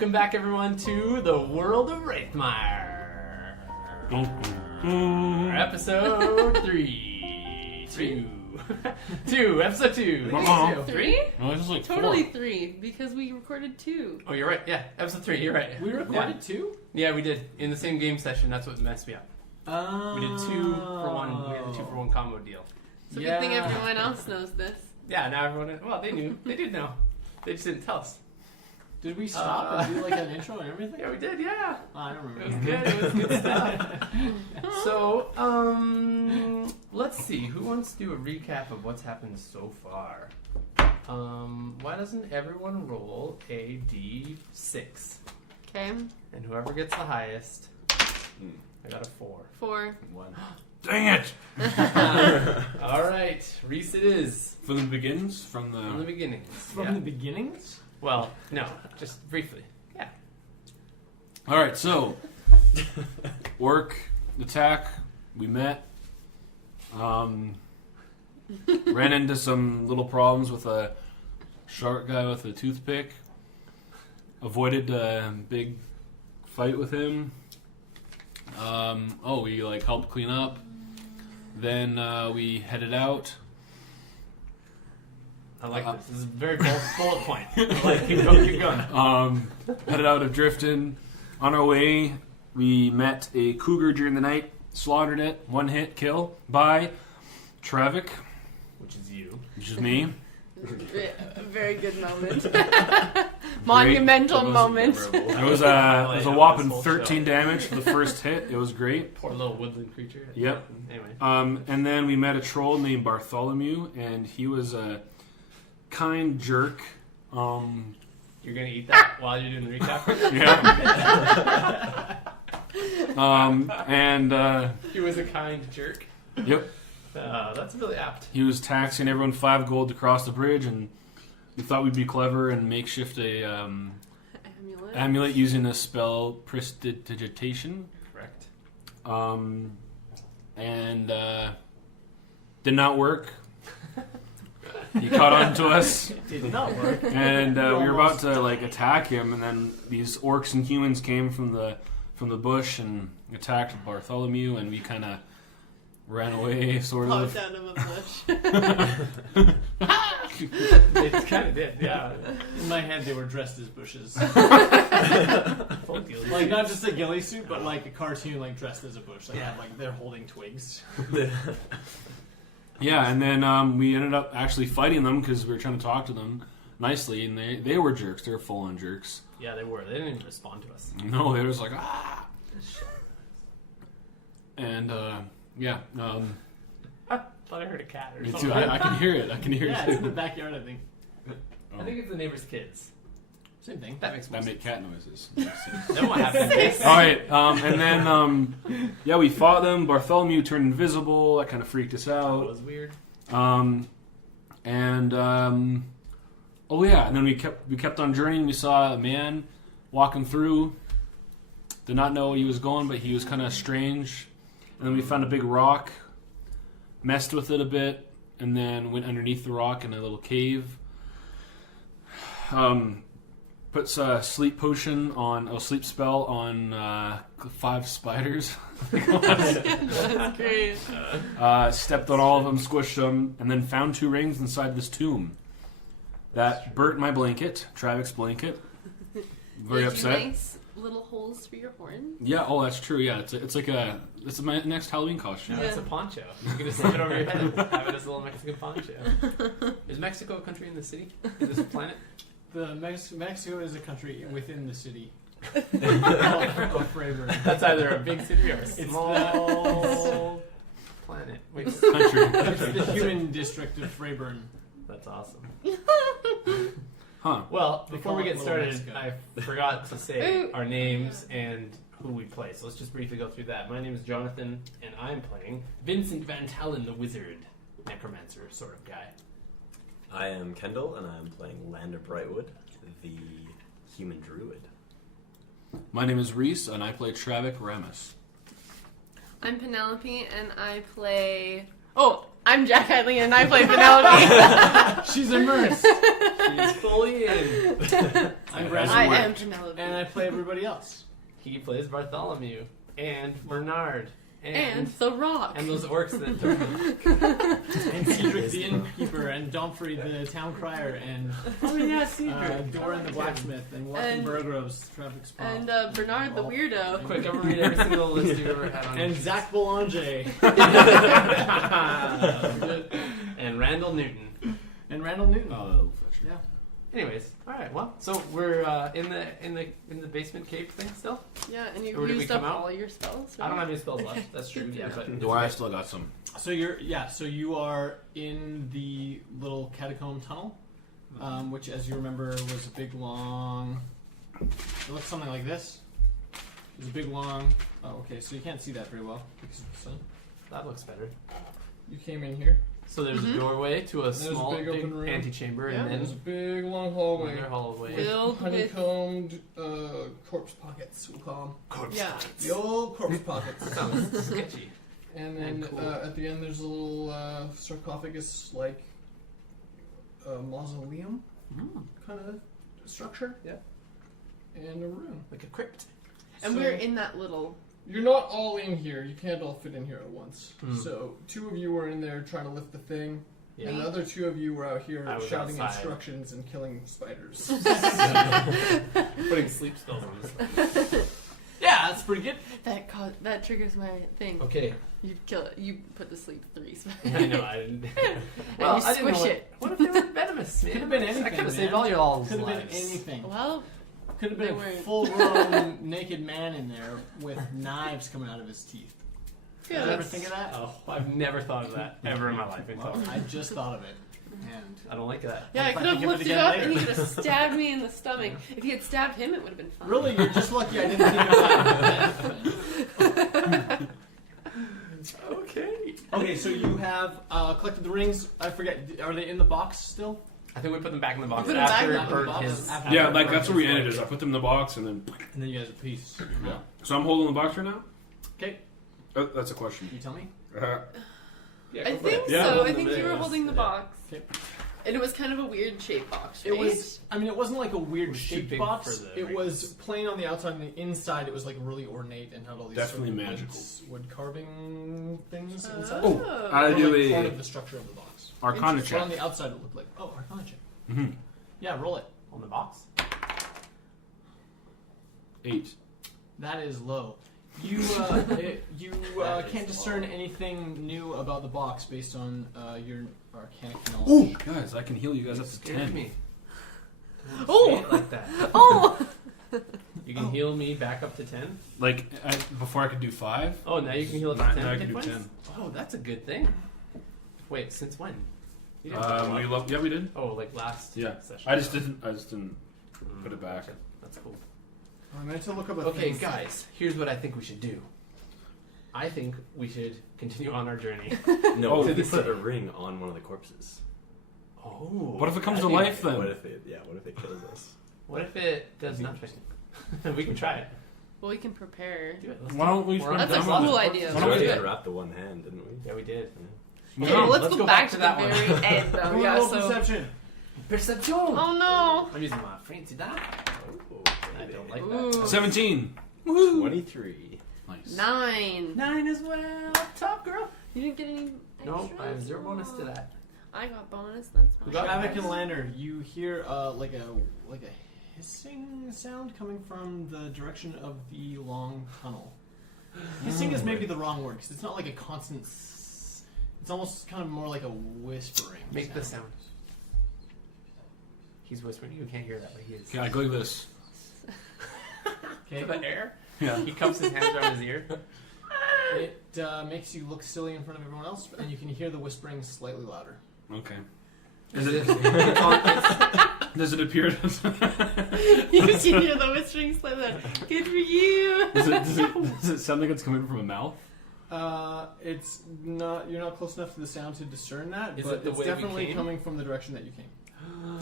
Welcome back, everyone, to the World of Raethmire. Episode 3. Episode 2. Three? No, it's like Totally 4. 3, because we recorded 2. Oh, you're right. Yeah, episode 3. You're right. We recorded 2? Yeah, we did. In the same game session. That's what messed me up. We did 2 for 1. We had the 2 for 1 combo deal. So good thing everyone else knows this. Yeah, now everyone... Well, they knew. They did know. They just didn't tell us. Did we stop and do like an intro and everything? Yeah, we did, yeah. Oh, I don't remember. It was good. It was good stuff. So, let's see. Who wants to do a recap of what's happened so far? Why doesn't everyone roll a d6? Okay. And whoever gets the highest, I got a 4. 4. 1. Dang it! All right, Reese it is. From the beginnings? From the beginnings. From the beginnings? Well, no, just briefly. Yeah. Alright, so. Work, attack, we met. Ran into some little problems with a shark guy with a toothpick. Avoided a big fight with him. We helped clean up. Then we headed out. I like this. This is a very bullet point. I like keep going. Headed out of Drifton. On our way, we met a cougar during the night. Slaughtered it. 1 hit kill by Travic, Which is you. which is me. A very good moment. Monumental moment. It was a whopping 13 damage for the first hit. It was great. Poor little woodland creature. Yep. Anyway. And then we met a troll named Bartholomew, and he was a kind jerk. You're going to eat that while you're doing the recap? Yeah. He was a kind jerk. Yep. That's really apt. He was taxing everyone 5 gold to cross the bridge, and we thought we'd be clever and makeshift a amulet using a spell prestidigitation. Correct. And did not work. He caught on to us. It did not work. And we were about to attack him, and then these orcs and humans came from the bush and attacked Bartholomew, and we kind of ran away, sort of. Popped out of a bush. It kind of did, yeah. In my head, they were dressed as bushes. Full deal. Not just a ghillie suit, but a cartoon dressed as a bush. They're holding twigs. Yeah, and then we ended up actually fighting them because we were trying to talk to them nicely, and they were jerks. They were full-on jerks. Yeah, they were. They didn't even respond to us. No, they were just ah! And, yeah. I thought I heard a cat or Me something. too. I can hear it. I can hear Yeah, it it's in too. the backyard, I think. I think it's the neighbor's kids. Same thing. That makes more That sense. make cat noises. Then what happened? All right, and then we fought them. Bartholomew turned invisible. That kind of freaked us That out. was weird. And then we kept on journeying. We saw a man walking through. Did not know where he was going, but he was kind of strange. And then we found a big rock, messed with it a bit, and then went underneath the rock in a little cave. Puts a sleep spell on 5 spiders. That's great. Stepped on all of them, squished them, and then found 2 rings inside this tomb. That burnt my blanket, Travic's blanket. Very Did upset. You nice little holes for your horn. Yeah, that's true. Yeah, it's my next Halloween costume. No, it's a poncho. You can just slip it over your head and have it as a little Mexican poncho. Is Mexico a country in the city? Is this a planet? Mexico is a country within the city of Freiburg. That's either a big city or a small planet. Wait, Country. It's the human district of Freiburg. that's awesome. Huh. Well, They before call we it get Little started, Mexico. I forgot to say Ooh. our names and who we play. So let's just briefly go through that. My name is Jonathan, and I'm playing Vincent Van Tallen, the wizard, necromancer sort of guy. I am Kendall, and I'm playing Lander Brightwood, the human druid. My name is Reese, and I play Travic Ramus. I'm Penelope, and I play... Oh, I'm Jack Heitley, and I play Penelope. She's immersed. She's fully in. I'm As Brandon. I you were. am Penelope. And I play everybody else. He plays Bartholomew and Bernard And the Rock. and those orcs that And Cedric the innkeeper, and Domfrey the town crier, and Oh yeah, Cedric. Doran the blacksmith, and Watson And- Burgroves, traffic spot. And Bernard the weirdo. Quick, I'm gonna read every single list you've ever had on. And Zach Belanger. And Randall Newton. And Randall Newton. Oh, Yeah. Anyways, all right. Well, so we're in the basement cave thing still. Yeah, and Or you did we used up come out? all your spells. I don't right? have any spells left. That's true. Yeah, but do I still got some? So you are in the little catacomb tunnel, which, as you remember, was a big long. It looks something like this. It was a big long. Oh, okay. So you can't see that very well because of the sun. that looks better. You came in here. So there's a doorway to a There's a small big open room. antechamber, Yeah. and There's a then big long hallway. another hallway. Filled with Honeycombed corpse pockets, we'll call Corpse yeah. pockets. them. The old corpse pockets. Sounds sketchy. And then And cool. at the end, there's a little sarcophagus-like mausoleum kind of structure. Yeah. And a room. Like a crypt. And So we're in that little. You're not all in here. You can't all fit in here at once. Hmm. So 2 of you were in there trying to lift the thing. Yeah. And the other 2 of you were out here I was shouting outside. instructions and killing spiders. Putting sleep spells on this. Yeah, that's pretty good. That triggers my thing. Okay. You kill it. You put to sleep 3 spells. I know. I didn't. And you I didn't know squish what, it. What if they were venomous? Man? Could have been I anything, could have man. saved all your all's Could have been lives. anything. Well, Could have They been a weren't. full-grown naked man in there with knives coming out of his teeth. yeah, Did you ever that's- think of that? Oh, I've never thought of that ever in my life. Well, I just thought of it. And I don't like that. Yeah, I If I could have think of it lifted it again up later. and he could have stabbed me in the stomach. If he had stabbed him, it would have been fine. really, you're just lucky I didn't think of that. Okay. Okay, so you have collected the rings. I forget, are they in the box still? I think we put them back in the box We put them back after in it the burnt box his. after- Yeah, after like it that's burnt where we his ended. leg. Is I put them in the box and then. And then you guys are peace. Yeah. So I'm holding the box right now. Okay, That's a question. you tell me. Yeah, I go for think it. Yeah. so. I Hold think them you were there. holding the Yeah. box. Okay. And it was kind of a weird shaped box, right? It was. I mean, it wasn't like a weird was shaped shaping box. for the It rings. was plain on the outside, and the inside it was like really ornate and had all these Definitely sort of magical. wood carving things inside. Oh, I Or, do like, part a of the structure of the box. Arcana But on check. the outside, it looked like Arcana check. Mhm. Yeah, roll it. On the box. 8. That is low. You can't discern anything new about the box based on your arcanic knowledge. Ooh, guys, I can heal you guys up to Scared 10. me. Oh! Say it like that. Oh! You can heal me back up to 10. Like before I could do 5. Oh, now you can heal up to Now 10. I hit can do points? 10. Oh, that's a good thing. Wait, since when? You didn't do We a lot. love. Yeah, we did. Oh, like last Yeah. session. I just didn't put it back. Gotcha. That's cool. I'm going to look up a Okay, thing. guys, here's what I think we should do. I think we should continue on our journey. No, Oh, what if we this- put a ring on one of the corpses? Oh. What if it comes to that'd be life good. then? What if it kills us? What if it does nothing? We can try it. Well, we can prepare. Do it. Let's Why do it. don't we We're on That's a the cool corpses. idea. Why We don't we already do got wrapped the one hand, didn't we? Yeah, we did. Okay, No, well, let's go back to the that one. very end, though. Roll Yeah, so. perception. Perception. Oh no! I'm using my fancy die. Oh, I don't like that. Ooh. 17. 23. Nice. 9. 9 as well. Top girl. You didn't get any. Nope, I have extras? 0 bonus to that. I got bonus. That's We fine. got- Shavik and Lander, you hear like a hissing sound coming from the direction of the long tunnel. Hissing is maybe the wrong word because it's not like a constant. It's almost kind of more like a whispering. Make the sound. He's whispering. You can't hear that, but he is. Yeah, go like this. Okay. The air. Yeah. He cups his hands around his ear. It makes you look silly in front of everyone else, and you can hear the whispering slightly louder. Okay. Is it? It's on, Does it appear? You can hear the whispering slightly. Good for you. Does it sound like it's coming from a mouth? It's not. You're not close enough to the sound to discern that, Is but it the it's way we definitely came? coming from the direction that you came.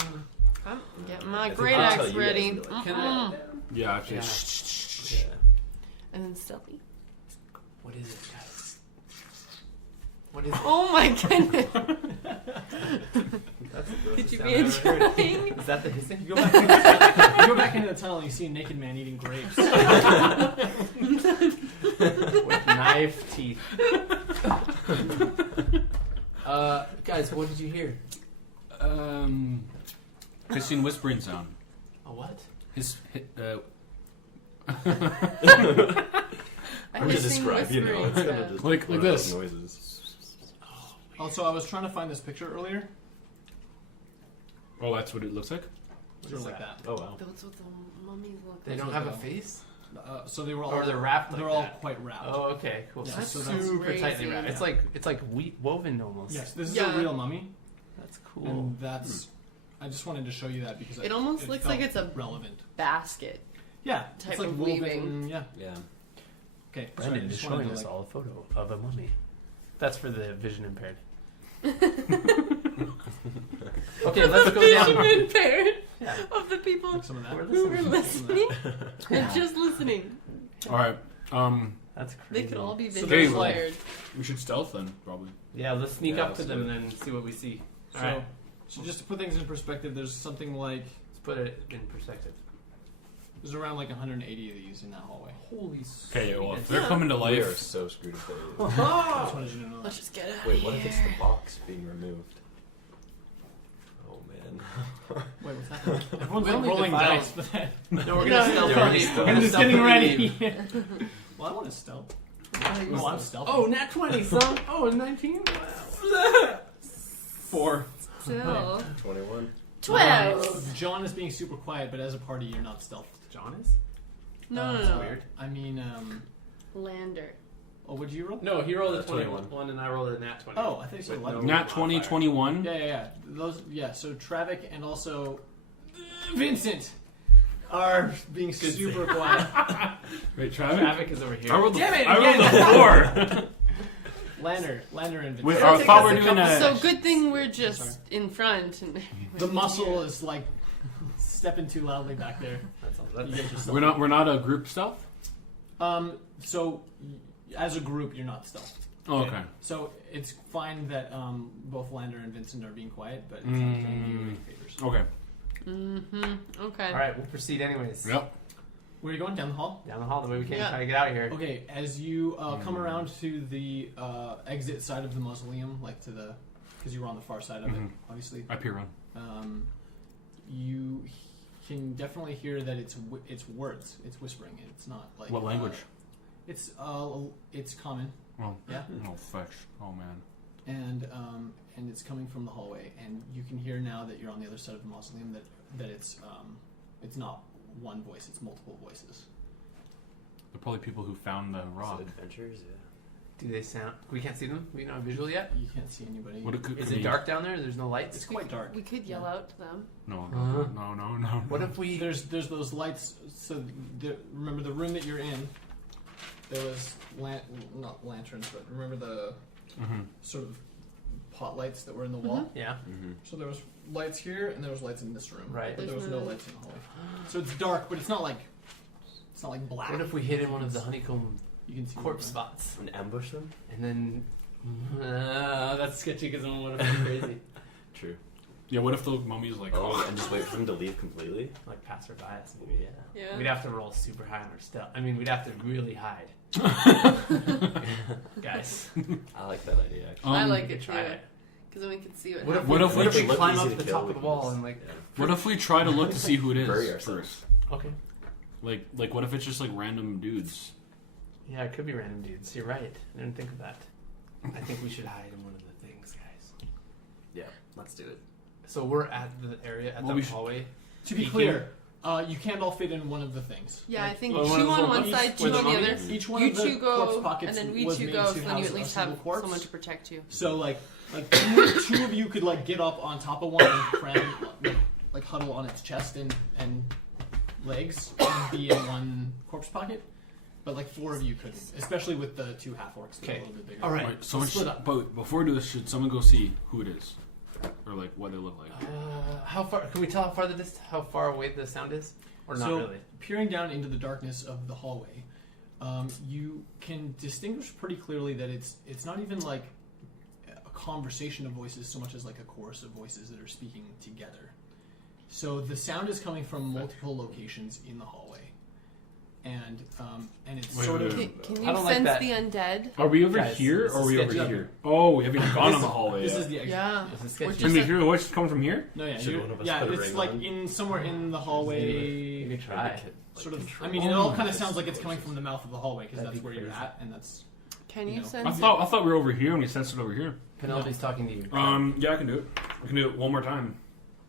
I'm getting my I think great I'll tell axe you guys ready. to do it. Can Uh-uh. I? Yeah, actually. Yeah. Yeah. And then stealthy. What is it, guys? What is it? Oh my goodness. That's the Could grossest you sound be I've ever heard. enjoying? Is that the hissing? You go back into the tunnel and you see a naked man eating grapes. With knife teeth. Guys, what did you hear? Hissing, whispering sound. A what? Hard to describe, you know. It's gonna just Like one of this. those noises. Also, I was trying to find this picture earlier. Oh, that's what it looks like? What Sort is of like that? that. Oh wow. That's what the mummies look They like. don't what have a the- face? So they were all. Or they're wrapped like They're all that? quite wrapped. Oh, okay, cool. Yeah, That's so that's super crazy. tightly wrapped. Yeah. It's like woven almost. Yes, this is Yeah. a real mummy, That's cool. and that's. I just wanted to show you that because It almost looks like felt it's a relevant. basket. Yeah, type it's like of woven. weaving. Yeah. Yeah. Okay. Brendan sorry, I is just wanted showing to, us like- all a photo of a mummy. That's for the vision impaired. Okay, let's go Vision down. impaired Yeah. of the people like some of that. We're who were listening. listening and just listening. Alright. That's They crazy. could all be So vision there's, like- impaired. We should stealth then, probably. Yeah, let's sneak Yeah, up to let's them do and then see what we see. So, Alright, so just to put things in perspective, there's something like let's put it in perspective. there's around like 180 of these in that hallway. Holy Okay, well, if sweetness. they're coming to We are life, so screwed if they I just wanted you to know Let's that. just get it. Wait, what if it's the box being removed? Oh man. Wait, what's happening? Everyone's We like only rolling defiled- dice, but then No, we're No, gonna stealth. you're our already way- stealth. we're I'm gonna just stealth getting our way ready. in. Well, I want to stealth. Oh, Oh, I'm stealth. Oh, nat 20, son. Oh, 19? 4. Still. 21. 12. John is being super quiet, but as a party, you're not stealth. John is? No, That's no, no. weird. I mean, Lander. oh, what'd you roll? No, he rolled a 21. 21 and I rolled a nat 20. Oh, I think you said With 11. no nat 20, modifier. 21. Yeah. Those, yeah. So Travic and also Vincent are being super quiet. Wait, Travis? Traffic is over here. I rolled the, Damn it, I rolled again. a 4. Lander and Vincent. Wait, It'll I take thought us we a were doing couple- So a... good thing we're Sorry. just in front. And The muscle is like stepping too loudly back there. That's You get yourself. We're not a group stealth? So as a group, you're not stealth. Oh, okay. So it's fine that both Lander and Vincent are being quiet, but it's not doing you any favors. Okay. Mm-hmm. Okay. Alright, we'll proceed anyways. Yep. Where are you going? Down the hall? Down the hall the way we came, Yeah. try to get out of here. Okay, as you come around to the exit side of the mausoleum, like to the, because you were on the far side of it, Mhm. obviously, I peer run. you can definitely hear that it's words. It's whispering. It's not like What language? It's common, Oh. yeah, Oh, fetch. Oh, man. and it's coming from the hallway, and you can hear now that you're on the other side of the mausoleum that it's not one voice. It's multiple voices. They're probably people who found the rock. Adventures, yeah. Do they sound... We can't see them? We don't have visual yet? You can't see anybody. What it could, Is could it be- dark down there? There's no lights? It's quite dark. We could yell out to them. No, Uh-huh. no. What if we... There's those lights. So remember the room that you're in. There was not lanterns, but remember the Mm-hmm. sort of pot lights that were in the wall. Yeah. Mm-hmm. So there was lights here, and there was lights in this room. Right. But there was There's no no- lights in the hallway. So it's dark, but it's not like black. What if we hid in one of the honeycomb You can see corpse them. spots? And ambush them? And then... that's sketchy because I'm one of them crazy. True. Yeah, what if the mummy's like, Oh, and just wait for them to leave completely? Like pass or by us, maybe, yeah. Yeah. We'd have to roll super high on our stealth. I mean, we'd have to really hide. Guys. I like that idea, actually. I Um, like we it could too. try it. Because then we can see what What if happens. What if we what if we look climb easy up to the kill, top we of the can wall just- and like... yeah. What if we try to look to see who it is Bury ourselves. first? Okay. Like, what if it's just like random dudes? Yeah, it could be random dudes. You're right. I didn't think of that. I think we should hide in one of the things, guys. Yeah, let's do it. So we're at the area, at Well, the we should- hallway. To be Peeking. clear, you can't all fit in one of the things. Yeah, I Like, think Well, one of two those on little one bunnies side, two with on the the mummy? other. Each one You of the two corpse go, pockets and then we was two made go, to so then you house at a least single have corpse. someone to protect you. So like two of you could like get up on top of one and cram like huddle on its chest and legs and be in one corpse pocket. But like four of you couldn't, especially with the two half orcs that are a Okay. little bit bigger. All right. Wait, so let's much, split up. but before we do this, should someone go see who it is, or like what they look like? How far? Can we tell how far away the sound is, or not So really? peering down into the darkness of the hallway, you can distinguish pretty clearly that it's not even like conversation of voices so much as like a chorus of voices that are speaking together. So the sound is coming from multiple locations in the hallway, and it's Wait, sort wait, of. wait. Can I you don't like sense that. the undead? Are we over Guys, here this or are is we over sketchy. here? Oh, we haven't gone on the hallway This yet. is the exit. Yeah. This is We're sketchy. just Can we a- hear the voice coming from here? No, yeah, Should you're- one of us yeah. put a It's ring like on? in somewhere in the You hallway. can try. Sort of. control. I mean, it all kind of Oh, sounds like it's coming from the mouth of the hallway because That'd that's be where you're crazy. at, and that's. Can You you know. sense? I thought we were over here and we sensed it over here. Penelope's talking to you. Yeah, I can do it. I can do it one more time.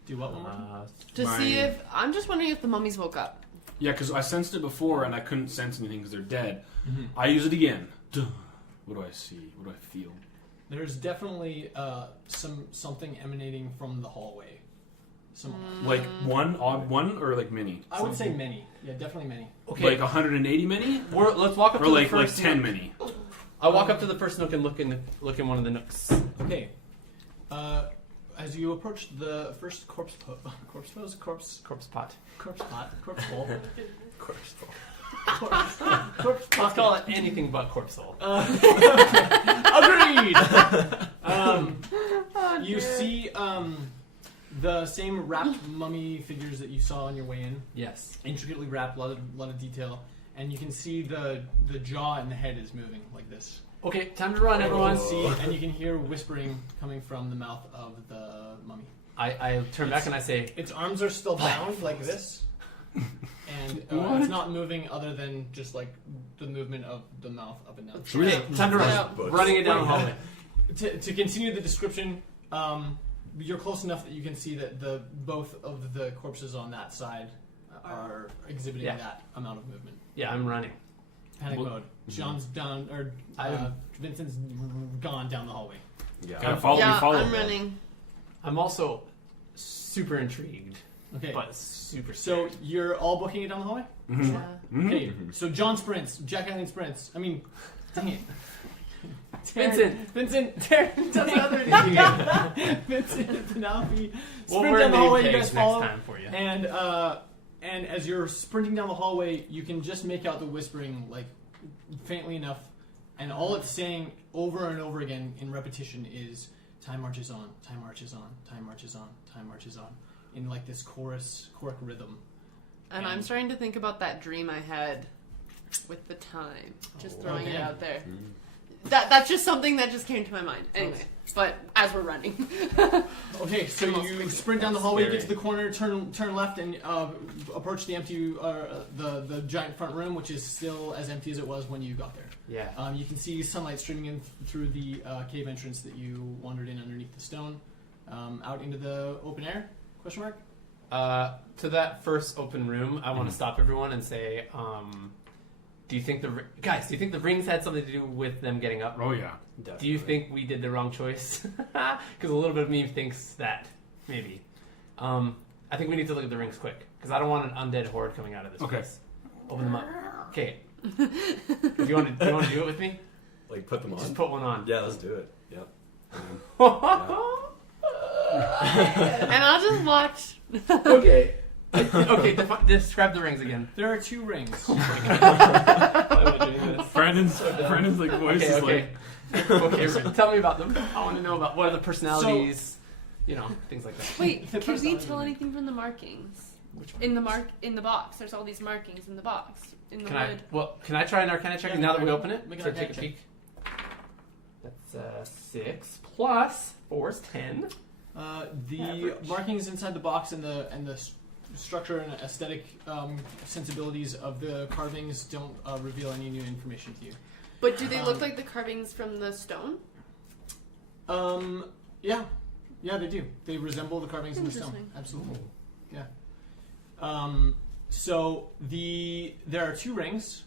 Do what one more time? To My- see if I'm just wondering if the mummies woke up. Yeah, because I sensed it before and I couldn't sense anything because they're dead. Mhm. I use it again. Duh. What do I see? What do I feel? There's definitely something emanating from the hallway. Some. Like one, odd one, or like many? I would say many. Yeah, definitely many. Okay, Like 180 many? let's walk up Or to like the like first 10 nook. many? I'll walk up to the first nook and look in one of the nooks. Okay. As you approach the first corpse pot, Corpse pot. corpse hole, Corpse. corpse Let's call it anything but corpse hole. Agreed. Oh, You see the same wrapped mummy figures that you saw on your way in, Yes. intricately wrapped, lot of detail, and you can see the jaw and the head is moving like this. Okay, time to run, everyone. You can see and you can hear whispering coming from the mouth of the mummy. I turn back and I say, Its arms are still bound like this, and What? it's not moving other than just like the movement of the mouth up and down. Should we okay, time to run. Yeah. Running it down the hallway. To continue the description, you're close enough that you can see that both of the corpses on that side are exhibiting Yeah. that amount of movement. Yeah, I'm running. Panic Well- mode. John's down, or I'm- Vincent's gone down the hallway. Yeah. Gotta follow yeah, me, follow I'm me. running. I'm also super intrigued, Okay. but super So scared. you're all booking it down the hallway? Mhm. Yeah. Mhm. Okay. So John sprints. Jack Allen sprints. I mean, dang it. Vincent! Vincent. Darren does other things. Vincent and Penelope We'll sprint wear down the name hallway. You tags guys next follow. time for you. And as you're sprinting down the hallway, you can just make out the whispering like faintly enough, and all it's saying over and over again in repetition is "Time marches on, time marches on, time marches on, time marches on," in like this chorus rhythm. And I'm starting to think about that dream I had with the time. Just throwing it Okay. out there. Mm. That's just something that just came to my mind. Anyway, but as we're running. Okay, so you sprint down the hallway, you get to the corner, turn left, and approach the empty, the giant front room, which is still as empty as it was when you got there. Yeah. You can see sunlight streaming in through the cave entrance that you wandered in underneath the stone, out into the open air. Question mark? To that first open room, I want to stop everyone and say, do you think do you think the rings had something to do with them getting up? Oh yeah. Do you think we did the wrong choice? Because a little bit of me thinks that maybe. I think we need to look at the rings quick because I don't want an undead horde coming out of this Okay. place. Open them up. Okay. Do you want to do it with me? Like put them Just on? put one on. Yeah, let's do it. Yep. And I'll just watch. Okay. Okay. Describe the rings again. There are 2 rings. Why am I doing this? Brandon's like voice is Okay. like. Okay. Tell me about them. I want to know about what are the personalities. Things like that. Wait, The can we personality tell ring. anything from the markings? Which In the box. There's all these markings in the box. In the wood. Can I try an Arcana check now that we open it? Make an So Arcana take a check. peek. That's 6 plus 4 is 10. The Average. markings inside the box and the structure and aesthetic sensibilities of the carvings don't reveal any new information to you. But do they look like the carvings from the stone? Yeah, they do. They resemble the carvings in the stone. Interesting. Absolutely. Yeah. So there are 2 rings.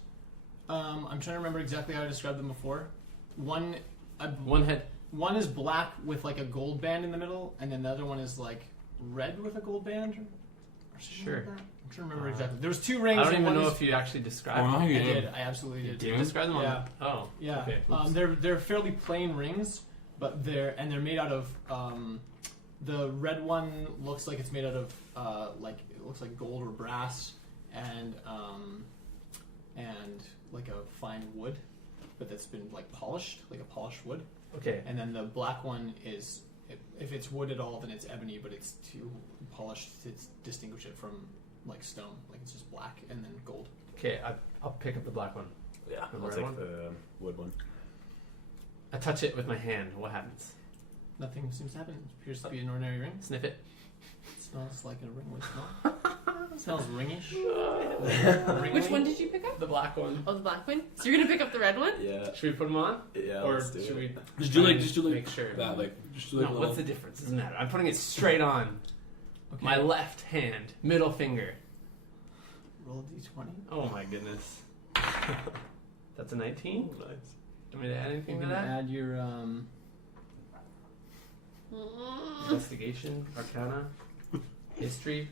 I'm trying to remember exactly how I described them before. One head. One is black with like a gold band in the middle, and then the other one is like red with a gold band. Or something Sure. like that. I'm trying to remember exactly. There was 2 rings. I don't and even one know is- if you actually described Oh, them. you I did. did. I absolutely did. Did you describe them? Yeah. Oh. Yeah. Okay. Oops. They're fairly plain rings, but they're made out of the red one looks like it's made out of it looks like gold or brass and like a fine wood. but that's been like polished, like a polished wood. Okay. And then the black one is, if it's wood at all, then it's ebony, but it's too polished to distinguish it from like stone. Like it's just black and then gold. Okay, I'll pick up the black one. Yeah, The I'll red take one? the wood one. I touch it with my hand. What happens? Nothing seems to happen. It appears to be an ordinary ring. Sniff it. It smells like a ring would smell. It smells ringish. Which one did you pick up? The black one. Oh, the black one. So you're gonna pick up the red one? Yeah. Should we put them on? Yeah, Or let's do should it. we Just do like make sure? that, like just do No, like a what's little- the difference? Doesn't matter. I'm putting it straight on Okay. my left hand, middle finger. Roll a d20. Oh my goodness. That's a 19? Nice. Do you want me to add anything You to can that? add your Investigation, Arcana, History,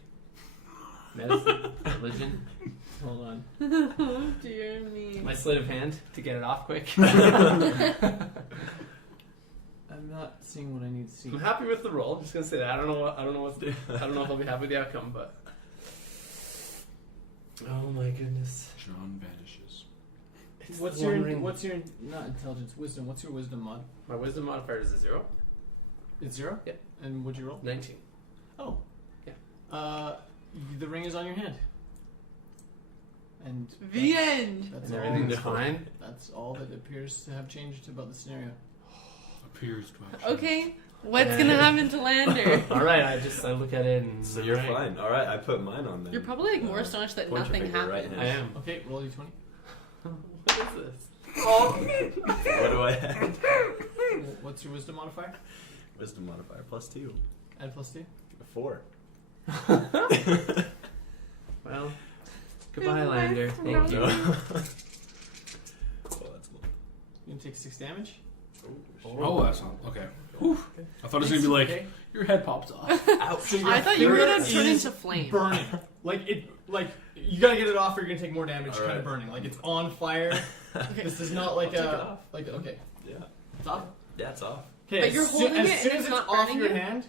Medicine, Religion. hold on. Oh, dear me. My sleight of hand to get it off quick. I'm not seeing what I need to see. I'm happy with the roll. I'm just gonna say that. I don't know what I don't know if I'll be happy with the outcome, but oh my goodness. John vanishes. It's What's the your one ring. what's your not intelligence, wisdom? What's your wisdom mod? My wisdom modifier is a 0. It's 0? Yeah. And what'd you roll? 19. Oh. Yeah. The ring is on your hand. And The that's- end. That's Is all. everything fine? That's all that appears to have changed about the scenario. Appears to actually. Okay. What's gonna happen to Lander? All right. I look at it and So you're all right. fine. All right, I put mine on then. You're probably like more astonished that Point your nothing finger right happened. I am. Okay, roll d20. What is this? Oh. What do I add? What's your wisdom modifier? Wisdom modifier +2. Add +2. 4. Well, goodbye, Lander. Thank you. Oh, that's cool. You can take 6 damage. Oh, that's not okay. Whew. I thought it was gonna be like Okay. your head pops off. So your I thought you were finger gonna turn is into flame. burning. Like you gotta get it off or you're gonna take more damage. All Kind right. of burning. Like it's on fire. Okay. This is not like I'll take it a off. like okay. Yeah. It's off. Yeah, it's off. Okay, But you're as holding as it soon and as it's it's not off burning your you? hand,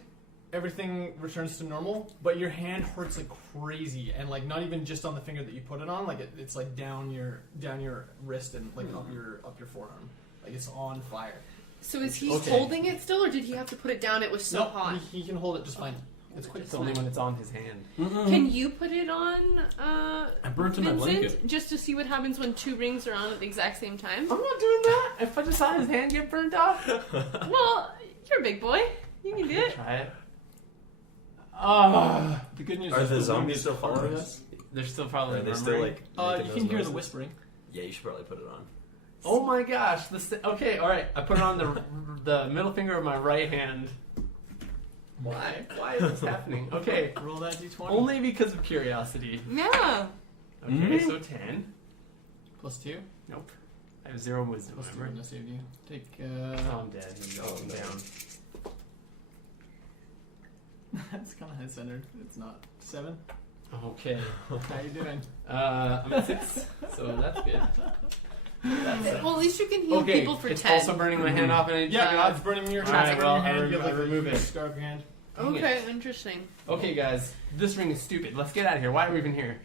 everything returns to normal. But your hand hurts like crazy, and like not even just on the finger that you put it on. Like it's like down your wrist and like up your forearm. Like it's on fire. So is he Okay. holding it still, or did he have to put it down? It was so No, hot. he can hold it just fine. It's quick. It's only when it's on his hand. Can you put it on, I burnt in my Vincent, blanket. just to see what happens when 2 rings are on at the exact same time? I'm not doing that. If I just saw his hand get burnt off, Well, you're a big boy. You can do it. try it. The good news Are is the wind zombies is still following following us? They're still probably. Are they still murmuring. like? You making can those hear the noises? whispering. Yeah, you should probably put it on. Oh my gosh! Okay, all right. I put it on the middle finger of my right hand. Why? Why is this happening? Okay, Roll that d20. only because of curiosity. Yeah. Okay, Mhm. so 10. +2. Nope. I have 0 wisdom. +2 Remember? wouldn't have saved you. Take. Oh, I'm dead. He's going no. down. That's kind of head centered. It's not 7. Okay. How you doing? I'm at 6, so that's good. That's Well, at least you can heal okay, people for it's 10. also burning my hand off, and I need to take it Yeah, off. it's burning your All hand. right, It's well, burning your hand. You I have like remove it. scar up your hand. Dang it. Okay, interesting. Okay, guys, this ring is stupid. Let's get out of here. Why are we even here?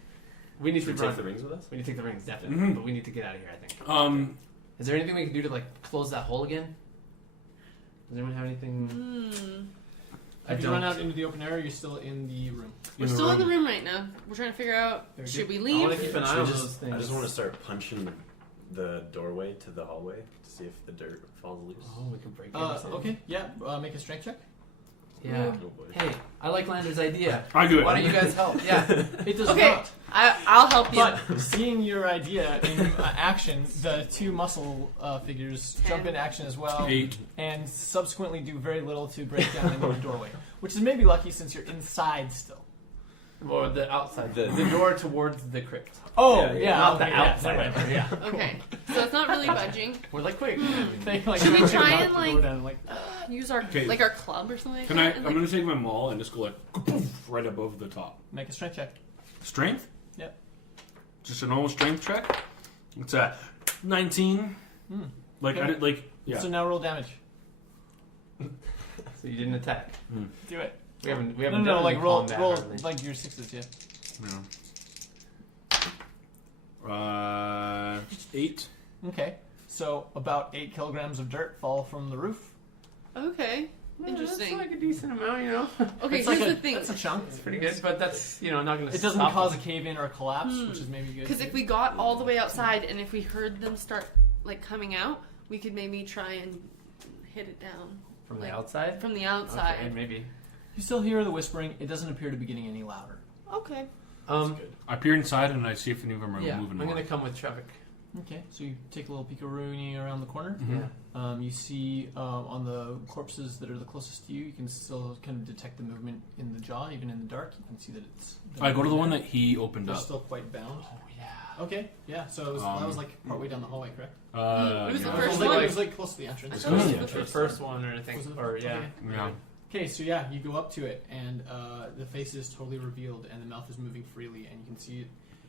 We need Should we to run. take the rings with us? We need to take the rings, definitely. Mhm. But we need to get out of here, I think. Is there anything we can do to like close that hole again? Does anyone have anything? I If you don't. run out into the open area, you're still in the room. We're still in the room right now. We're trying to figure out, Very should good. we I want leave? to keep an eye Should on we those just, things. I just want to start punching the doorway to the hallway to see if the dirt falls loose. Oh, we can break it. or something. Okay, yeah. Make a strength check. Yeah. Oh boy. Hey, I like Lander's idea. I do it. Why don't you guys help? Yeah. It does Okay, not. I'll help you. But seeing your idea in action, the 2 muscle figures jump into action as well, 8. and subsequently do very little to break down into the doorway, which is maybe lucky since you're inside still. Or the outside. The- The door towards the crypt. Oh, Yeah, yeah. Not the okay, outside. right. Yeah. Okay, so it's not really budging. We're like, quick. They, like, Should we knock try the and, door like- down, like, Use our Okay. like our club or something like Can I? that. I'm and, gonna take my maul and just go like right above the top. make a strength check. Strength? Yep. Just a normal strength check. It's at 19. Like I Okay. did, like yeah. So now roll damage. So you didn't attack. Do it. We haven't. No, done like any roll combat, hardly. like your 6s, yeah. Yeah. 8. Okay. So about 8 kilograms of dirt fall from the roof. Okay. Interesting. That's like a decent amount, you know. Okay, It's here's like the thing. That's a chunk. It's pretty good, but that's not going to. It doesn't cause a cave-in or a collapse, which is maybe good. Because if we got all the way outside and if we heard them start like coming out, we could maybe try and hit it down from like, the outside. From the outside. Okay, maybe. You still hear the whispering. It doesn't appear to be getting any louder. Okay. I peer inside and I see if any of them are Yeah, moving I'm more. going to come with Trevik. Okay, so you take a little peekaroonie around the corner. Mhm. Yeah. You see on the corpses that are the closest to you, you can still kind of detect the movement in the jaw, even in the dark. You can see that it's... I go to the one that he opened They're up. still quite bound. Oh yeah. Okay, yeah, so that was like partway down the hallway, correct? It was the yeah. first It one. was like close to the entrance. I thought it was Yeah. the The first first one, or anything, Was it the or first? yeah. Okay. Yeah. Okay, so yeah, you go up to it, and the face is totally revealed, and the mouth is moving freely, and you can see it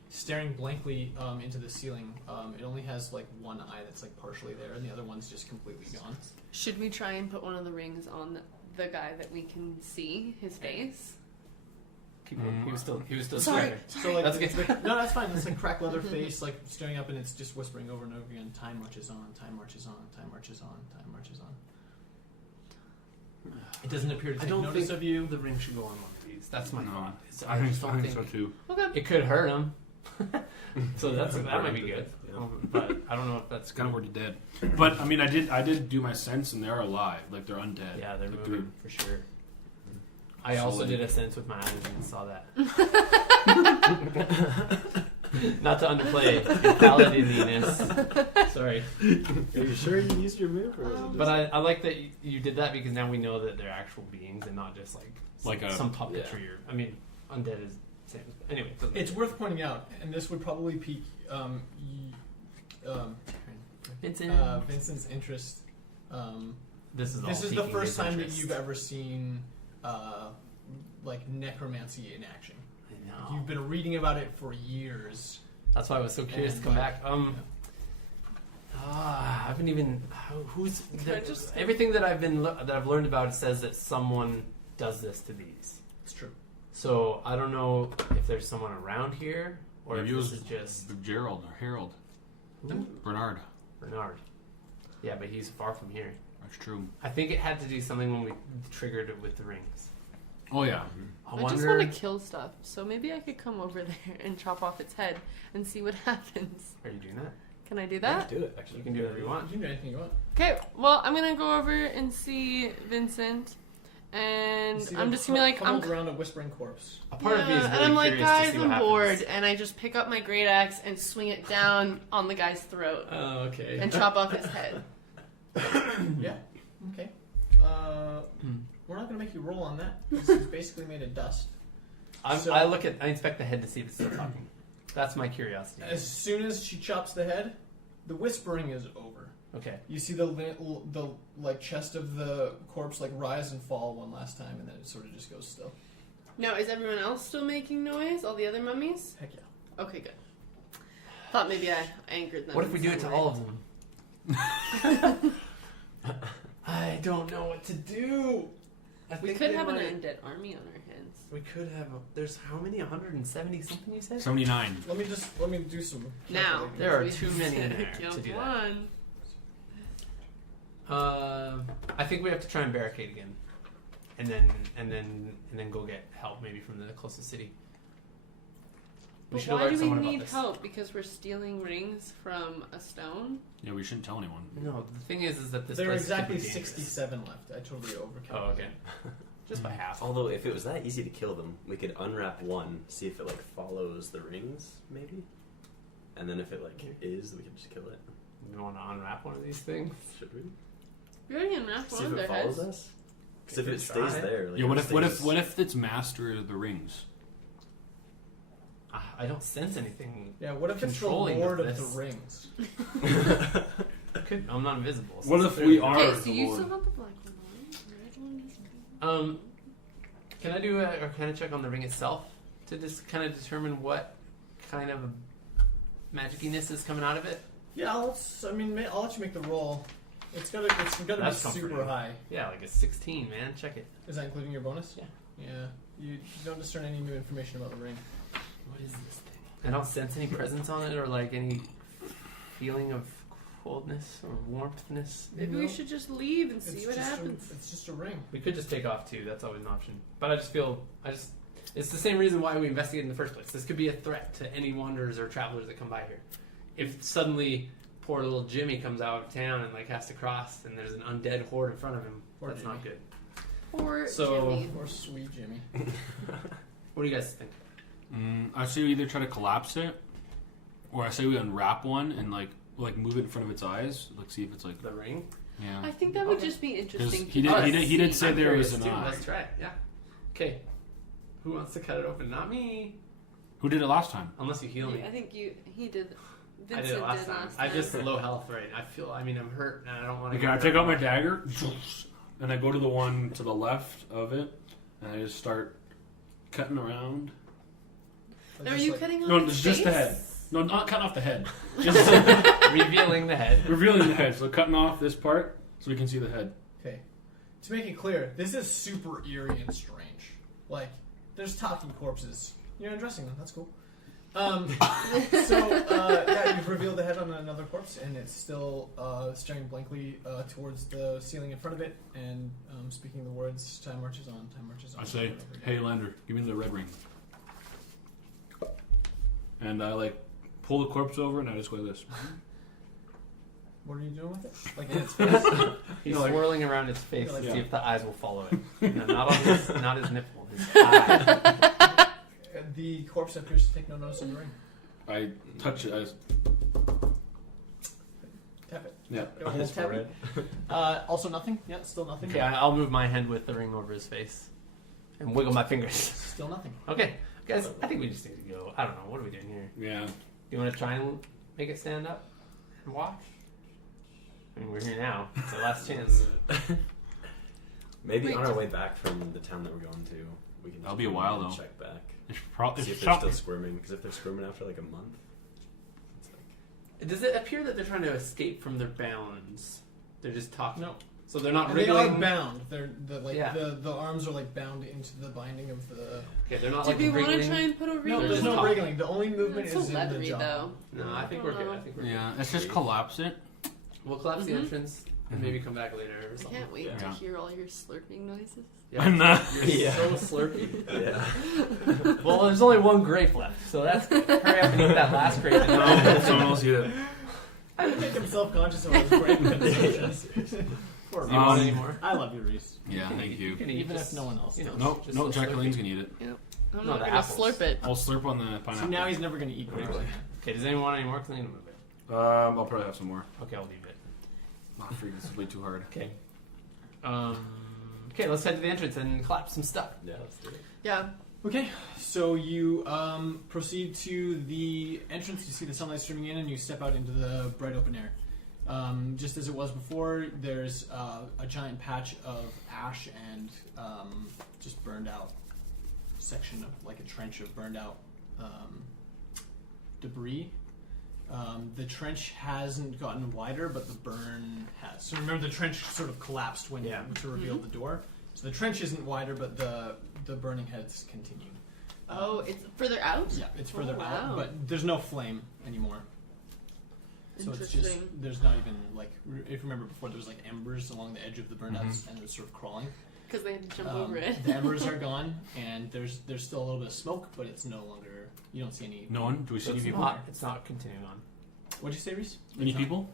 staring blankly into the ceiling. It only has like one eye that's like partially there, and the other one's just completely gone. Should we try and put one of the rings on the guy that we can see his face? Keep going. He was still Sorry. swearing. So like, That's it's good. like- no, that's fine. It's like cracked leather face, like staring up, and it's just whispering over and over again. Time marches on. Time marches on. Time marches on. Time marches on. It doesn't appear to I take don't notice think of you. the ring should go on one of these. That's my No. thought. I think, just don't so too. Okay. It could hurt him. So that might be good. Yeah. But I don't know if that's It's kind of good. already dead. But I mean, I did do my sense, and they're alive. Like they're undead. Yeah, they're Like, moving for sure. I So also like- did a sense with my eyes and saw that. Not to underplay your paladin-iness. Sorry. Are you sure you used your move? Or was it just But I like that you did that because now we know that they're actual beings and not just like some puppetry. Or, I mean, undead is same. Anyway, it doesn't It's matter. worth pointing out, and this would probably pique Vincent's interest. This is This all is the piquing first his time interest. that you've ever seen like necromancy in action. I know. You've been reading about it for years. That's why I was so curious And, to come like, back. I haven't even. Who's Can I just- everything that I've learned about it says that someone does this to these. It's true. So I don't know if there's someone around here or Maybe if it this was is just Gerald or Harold, Bernard. Bernard. Yeah, but he's far from here. That's true. I think it had to do something when we triggered it with the rings. Oh yeah. I I wonder. just want to kill stuff, so maybe I could come over there and chop off its head and see what happens. Are you doing that? Can I do Yeah, that? do it. Actually, You can do whatever you want. You can do anything you want. Okay, well, I'm gonna go over and see Vincent, and You see I'm them just gonna be like, I'm. huddled around a whispering corpse. A part of me is Yeah, really and I'm like, curious guys, to see what I'm bored, happens. and I just pick up my great axe and swing it down on the guy's throat Oh, okay. and chop off his head. Yeah. Okay. Hmm. We're not going to make you roll on that. This is basically made of dust. I inspect the head to see if it's still talking. That's my curiosity. As soon as she chops the head, the whispering is over. Okay. You see the like chest of the corpse like rise and fall one last time, and then it sort of just goes still. Now, is everyone else still making noise? All the other mummies? Heck yeah. Okay, good. Thought maybe I angered them. What if we in do it some to way. all of them? I don't know what to do. We could have an undead army on our hands. We could have. There's how many? 170 something you said? 79. Let me do some. Now, calculating. There are we too many in there killed to do that. one. I think we have to try and barricade again, and then go get help maybe from the closest city. We But should why alert do we someone about need this. help? Because we're stealing rings from a stone? Yeah, we shouldn't tell anyone. No, the thing is that this There are place exactly is super dangerous. 67 left. I totally overcounted. Oh, okay. Just by half. Although, if it was that easy to kill them, we could unwrap one, see if it like follows the rings, maybe, and then if it like is, we could just kill it. We want to unwrap one of these things. Should we? We already unwrapped See one if of it their follows heads. us. Because if We it could stays try. there, like, Yeah. What it if stays- it's master of the rings? I don't sense anything. Yeah, what if it's the Controlling Lord of of this. the Rings? I'm not invisible. so What it's if we clearly- are- Okay, the so you Lord. still have the black one on. The red one is Can I do a kind of check on the ring itself to just kind of determine what kind of magiciness is coming out of it? Yeah, I'll let you make the roll. It's gotta be That's super comforting. high. Yeah, like a 16, man. Check it. Is that including your bonus? Yeah. Yeah. You don't discern any new information about the ring. What is this thing? I don't sense any presence on it or like any feeling of coldness or warmthness. Maybe we should just leave and see what happens. It's just a ring. We could just take off too. That's always an option. But it's the same reason why we investigated in the first place. This could be a threat to any wanderers or travelers that come by here. If suddenly poor little Jimmy comes out of town and like has to cross, and there's an undead horde in front of him, Poor that's Jimmy. not good. Poor So- Jimmy. Poor sweet Jimmy. What do you guys think? I say we either try to collapse it, or I say we unwrap one and like move it in front of its eyes, like see if it's like The ring? yeah. I think that would Okay. just be Because interesting. he to did see. say I'm there was curious an too. eye. Let's try it. Yeah. Okay. Who wants to cut it open? Not me. Who did it last time? Unless you heal me. I think he did. I Vincent did it last time. last I just low health, right? I'm hurt and I don't want to. Okay, I take out my dagger and I go to the one to the left of it, and I just start cutting around. Are you cutting off No, his it's just the face? head. No, not cutting off the head. Just revealing the head. revealing the head. So cutting off this part so we can see the head. Okay. To make it clear, this is super eerie and strange. Like, there's talking corpses. You're undressing them. That's cool. Yeah, you've revealed the head on another corpse, and it's still staring blankly towards the ceiling in front of it, and speaking the words, time marches on, time marches on. I say, hey Lander, give me the red ring. And I like pull the corpse over and I just go like this. What are you doing with it? Like in its face? He's No, like- swirling around his face to Yeah. see if the eyes will follow it. No, not his nipple. His eye. The corpse appears to take no notice of the ring. I touch it. I just, Tap it. yeah. Go ahead, tap it. Also nothing? Yeah, still nothing. Okay, I'll move my hand with the ring over his face and wiggle my fingers. Still nothing. Okay, guys, I think we just need to go. I don't know. What are we doing here? Yeah. Do you want to try and make it stand up and watch? I mean, we're here now. It's our last chance. Maybe Wait. on our way back from the town that we're going to, we can. That'll be a while, though. Check back. It's probably See if they're still squirming. Because if they're squirming after like a month, it's like Does it appear that they're trying to escape from their bounds? They're just talking. No. So they're not And they are wriggling. bound. Yeah. The arms are like bound into the binding of the. Okay, they're not Did like we want to wriggling. try and put a ring No, on they're there's just no talking. wriggling. The only movement It's so is in the leathery jaw. though. No, I think we're good. I think we're Yeah, let's good. just collapse it. We'll collapse the Mhm. entrance and maybe come back later or I something. can't wait Yeah. to hear all your slurping noises. Yeah. I'm not. You're Yeah. so slurpy. yeah. Well, there's only one grape left, so that's good. Hurry up and eat that last grape. And No, someone else eat it. I would make him self-conscious of his brain consumption. Poor Do you want Reese. any more? I love you, Reese. Yeah, thank you. You can eat Even just, if no one else you know, does. Nope, just no, a Jacqueline's slurpee. gonna eat it. I'm No, not the gonna apples. slurp it. I'll slurp on the So pineapple. now he's never going to eat grapes Alright. again. Okay, does anyone want any more? Because I need to move it. I'll probably have some more. Okay, I'll leave it. Oh, freak, this is way too hard. Okay. Okay, let's head to the entrance and collapse some stuff. Yeah, let's do it. Yeah. Okay, so you proceed to the entrance. You see the sunlight streaming in, and you step out into the bright open air. Just as it was before, there's a giant patch of ash and just burned out section of like a trench of burned out debris. The trench hasn't gotten wider, but the burn has. So remember, the trench sort of collapsed when Yeah. to reveal the door. So the trench isn't wider, but the burning has continued. Oh, it's further out? Yeah, it's further Oh, wow. out, but there's no flame anymore. So it's just Interesting. there's not even like if you remember before there was like embers along the edge of the burnout and it was sort of crawling. Because they had to jump over it. The embers are gone and there's still a little bit of smoke, but it's no longer. You don't see any. No one? Do we see So any it's people? not, it's not continuing on. What'd you say, Reese? Any people?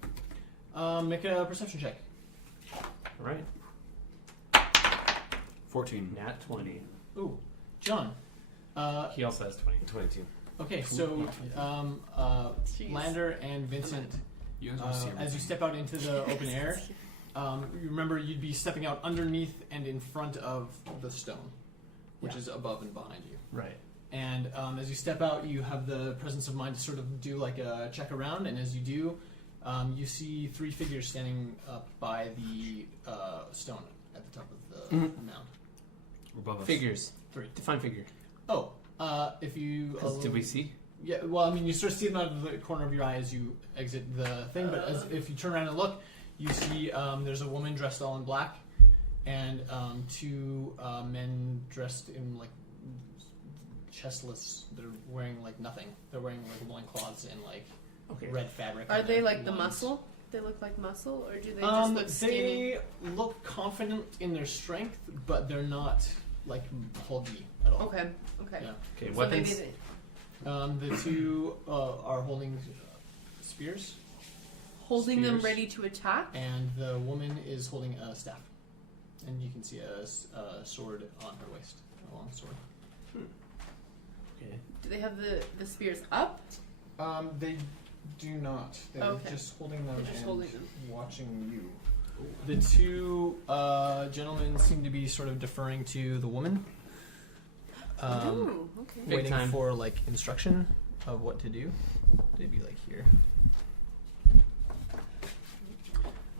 Make a perception check. All right. 14. Nat 20. Ooh, John. He also has 20. 22. Okay, so Jeez. Lander and Vincent, You guys want to see as you everything. step out into the open air, you remember you'd be stepping out underneath and in front of the stone, which Yeah. is above and behind you. Right. And as you step out, you have the presence of mind to sort of do like a check around, and as you do, you see three figures standing up by the stone at the top of the mound. Above us. Figures. Three. Define figure. Oh, if you... Did we see? Yeah, well, I mean, you sort of see them out of the corner of your eye as you exit the thing, but if you turn around and look, you see there's a woman dressed all in black, and two men dressed in, like, chestless. They're wearing, like, nothing. They're wearing, like, loincloths and, like, Okay. red fabric. Are on they their like the loins. muscle? They look like muscle, or do they just look skinny? They look confident in their strength, but they're not like hulky at all. Okay. Yeah. Okay, So weapons. maybe The two are holding spears, holding them Spears. ready to attack. and the woman is holding a staff. And you can see a sword on her waist, a long sword. Okay. Do they have the spears up? They do not. They're Okay. just holding them They're just and holding them. watching you. The two gentlemen seem to be sort of deferring to the woman, Ooh, okay. Big waiting time. for like instruction of what to do. They'd be like here.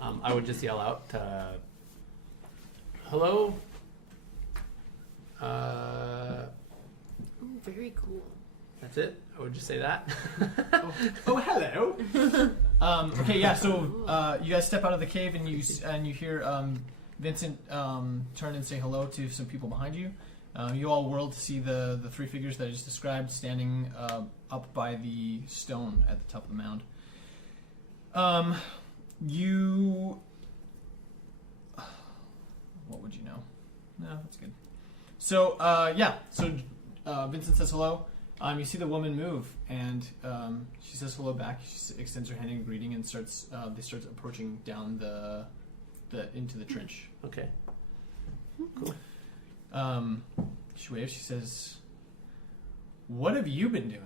I would just yell out, "Hello." Ooh, very cool. That's it. I would just say that. Oh, hello. Okay, yeah. So you guys step out of the cave and you hear Vincent turn and say hello to some people behind you. You all whirl to see the three figures that I just described standing up by the stone at the top of the mound. What would you know? No, that's good. So yeah. So Vincent says hello. You see the woman move, and she says hello back. She extends her hand in greeting and starts. They start approaching down the into the trench. Okay. She waves. She says, "What have you been doing?"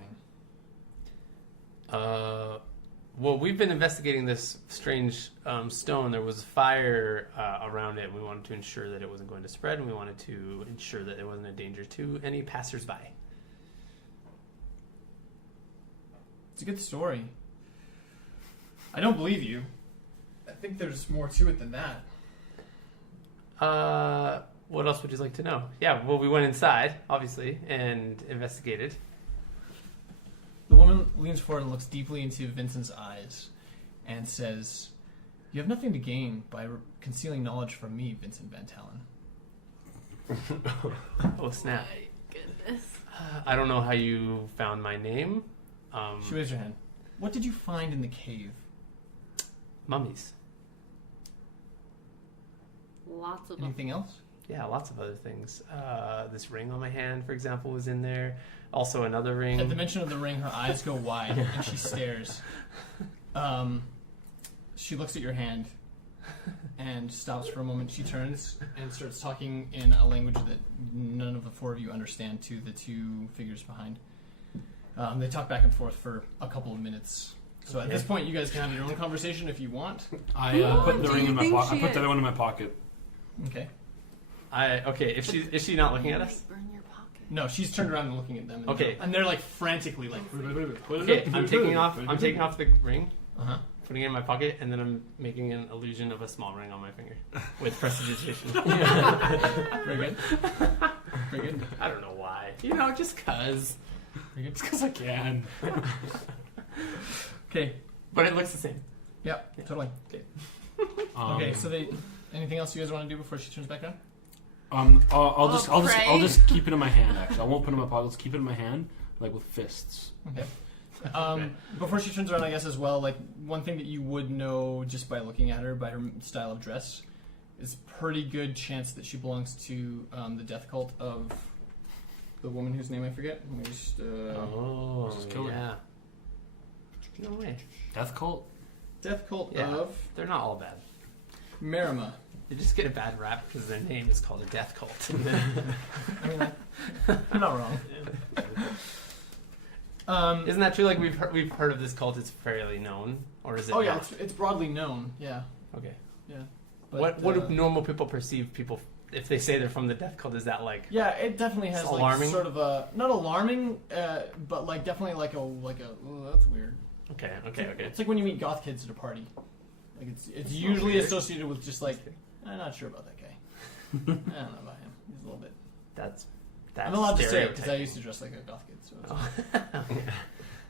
Well, we've been investigating this strange stone. There was fire around it, and we wanted to ensure that it wasn't going to spread, and we wanted to ensure that it wasn't a danger to any passersby. It's a good story. I don't believe you. I think there's more to it than that. What else would you like to know? Yeah, well, we went inside, obviously, and investigated. The woman leans forward and looks deeply into Vincent's eyes and says, "You have nothing to gain by concealing knowledge from me, Vincent Van Tallen." Oh, snap. My goodness. I don't know how you found my name. She waves her hand. "What did you find in the cave?" Mummies. Lots of them. Anything else? Yeah, lots of other things. This ring on my hand, for example, was in there. Also another ring. At the mention of the ring, her eyes go wide and she stares. She looks at your hand and stops for a moment. She turns and starts talking in a language that none of the four of you understand to the two figures behind. They talk back and forth for a couple of minutes. So at this point, you guys can have your own conversation if you want. I put the do ring you in my think pocket. I she put the is? other one in my pocket. Okay. Okay, is she not looking at us? Burn your pocket. No, she's turned around and looking at them. And Okay. And they're like frantically like. Okay, I'm taking off the ring, Uh-huh. putting it in my pocket, and then I'm making an illusion of a small ring on my finger with prestidigitation. Very good. Very good. I don't know why. Just cause. Very good. It's because I can. Okay. But it looks the same. Yeah, totally. Okay, so anything else you guys want to do before she turns back on? I'll just keep it in my hand. Actually, I won't put it in my pocket. Let's keep it in my hand, like with fists. Okay. Before she turns around, I guess as well, like one thing that you would know just by looking at her, by her style of dress, is pretty good chance that she belongs to the death cult of the woman whose name I forget. Let me just, Just kill her. yeah. No way. Death cult. death cult Yeah. of They're not all bad. Marima. They just get a bad rap because their name is called a death cult. I mean, I'm not wrong. Isn't that true? Like we've heard of this cult. It's fairly known, or is it? Oh yeah, not? it's broadly known. Yeah. Okay. Yeah. But, What do normal people perceive people if they say they're from the death cult? Is that like? Yeah, it definitely has It's like alarming? sort of a not alarming, but like definitely like a oh, that's weird. Okay. It's like when you meet goth kids at a party. Like it's usually weird. associated with just like I'm not sure about that guy. I don't know about him. He's a little bit. That's I'm allowed to say it because I stereotyping. used to dress like a goth kid. So it's Oh.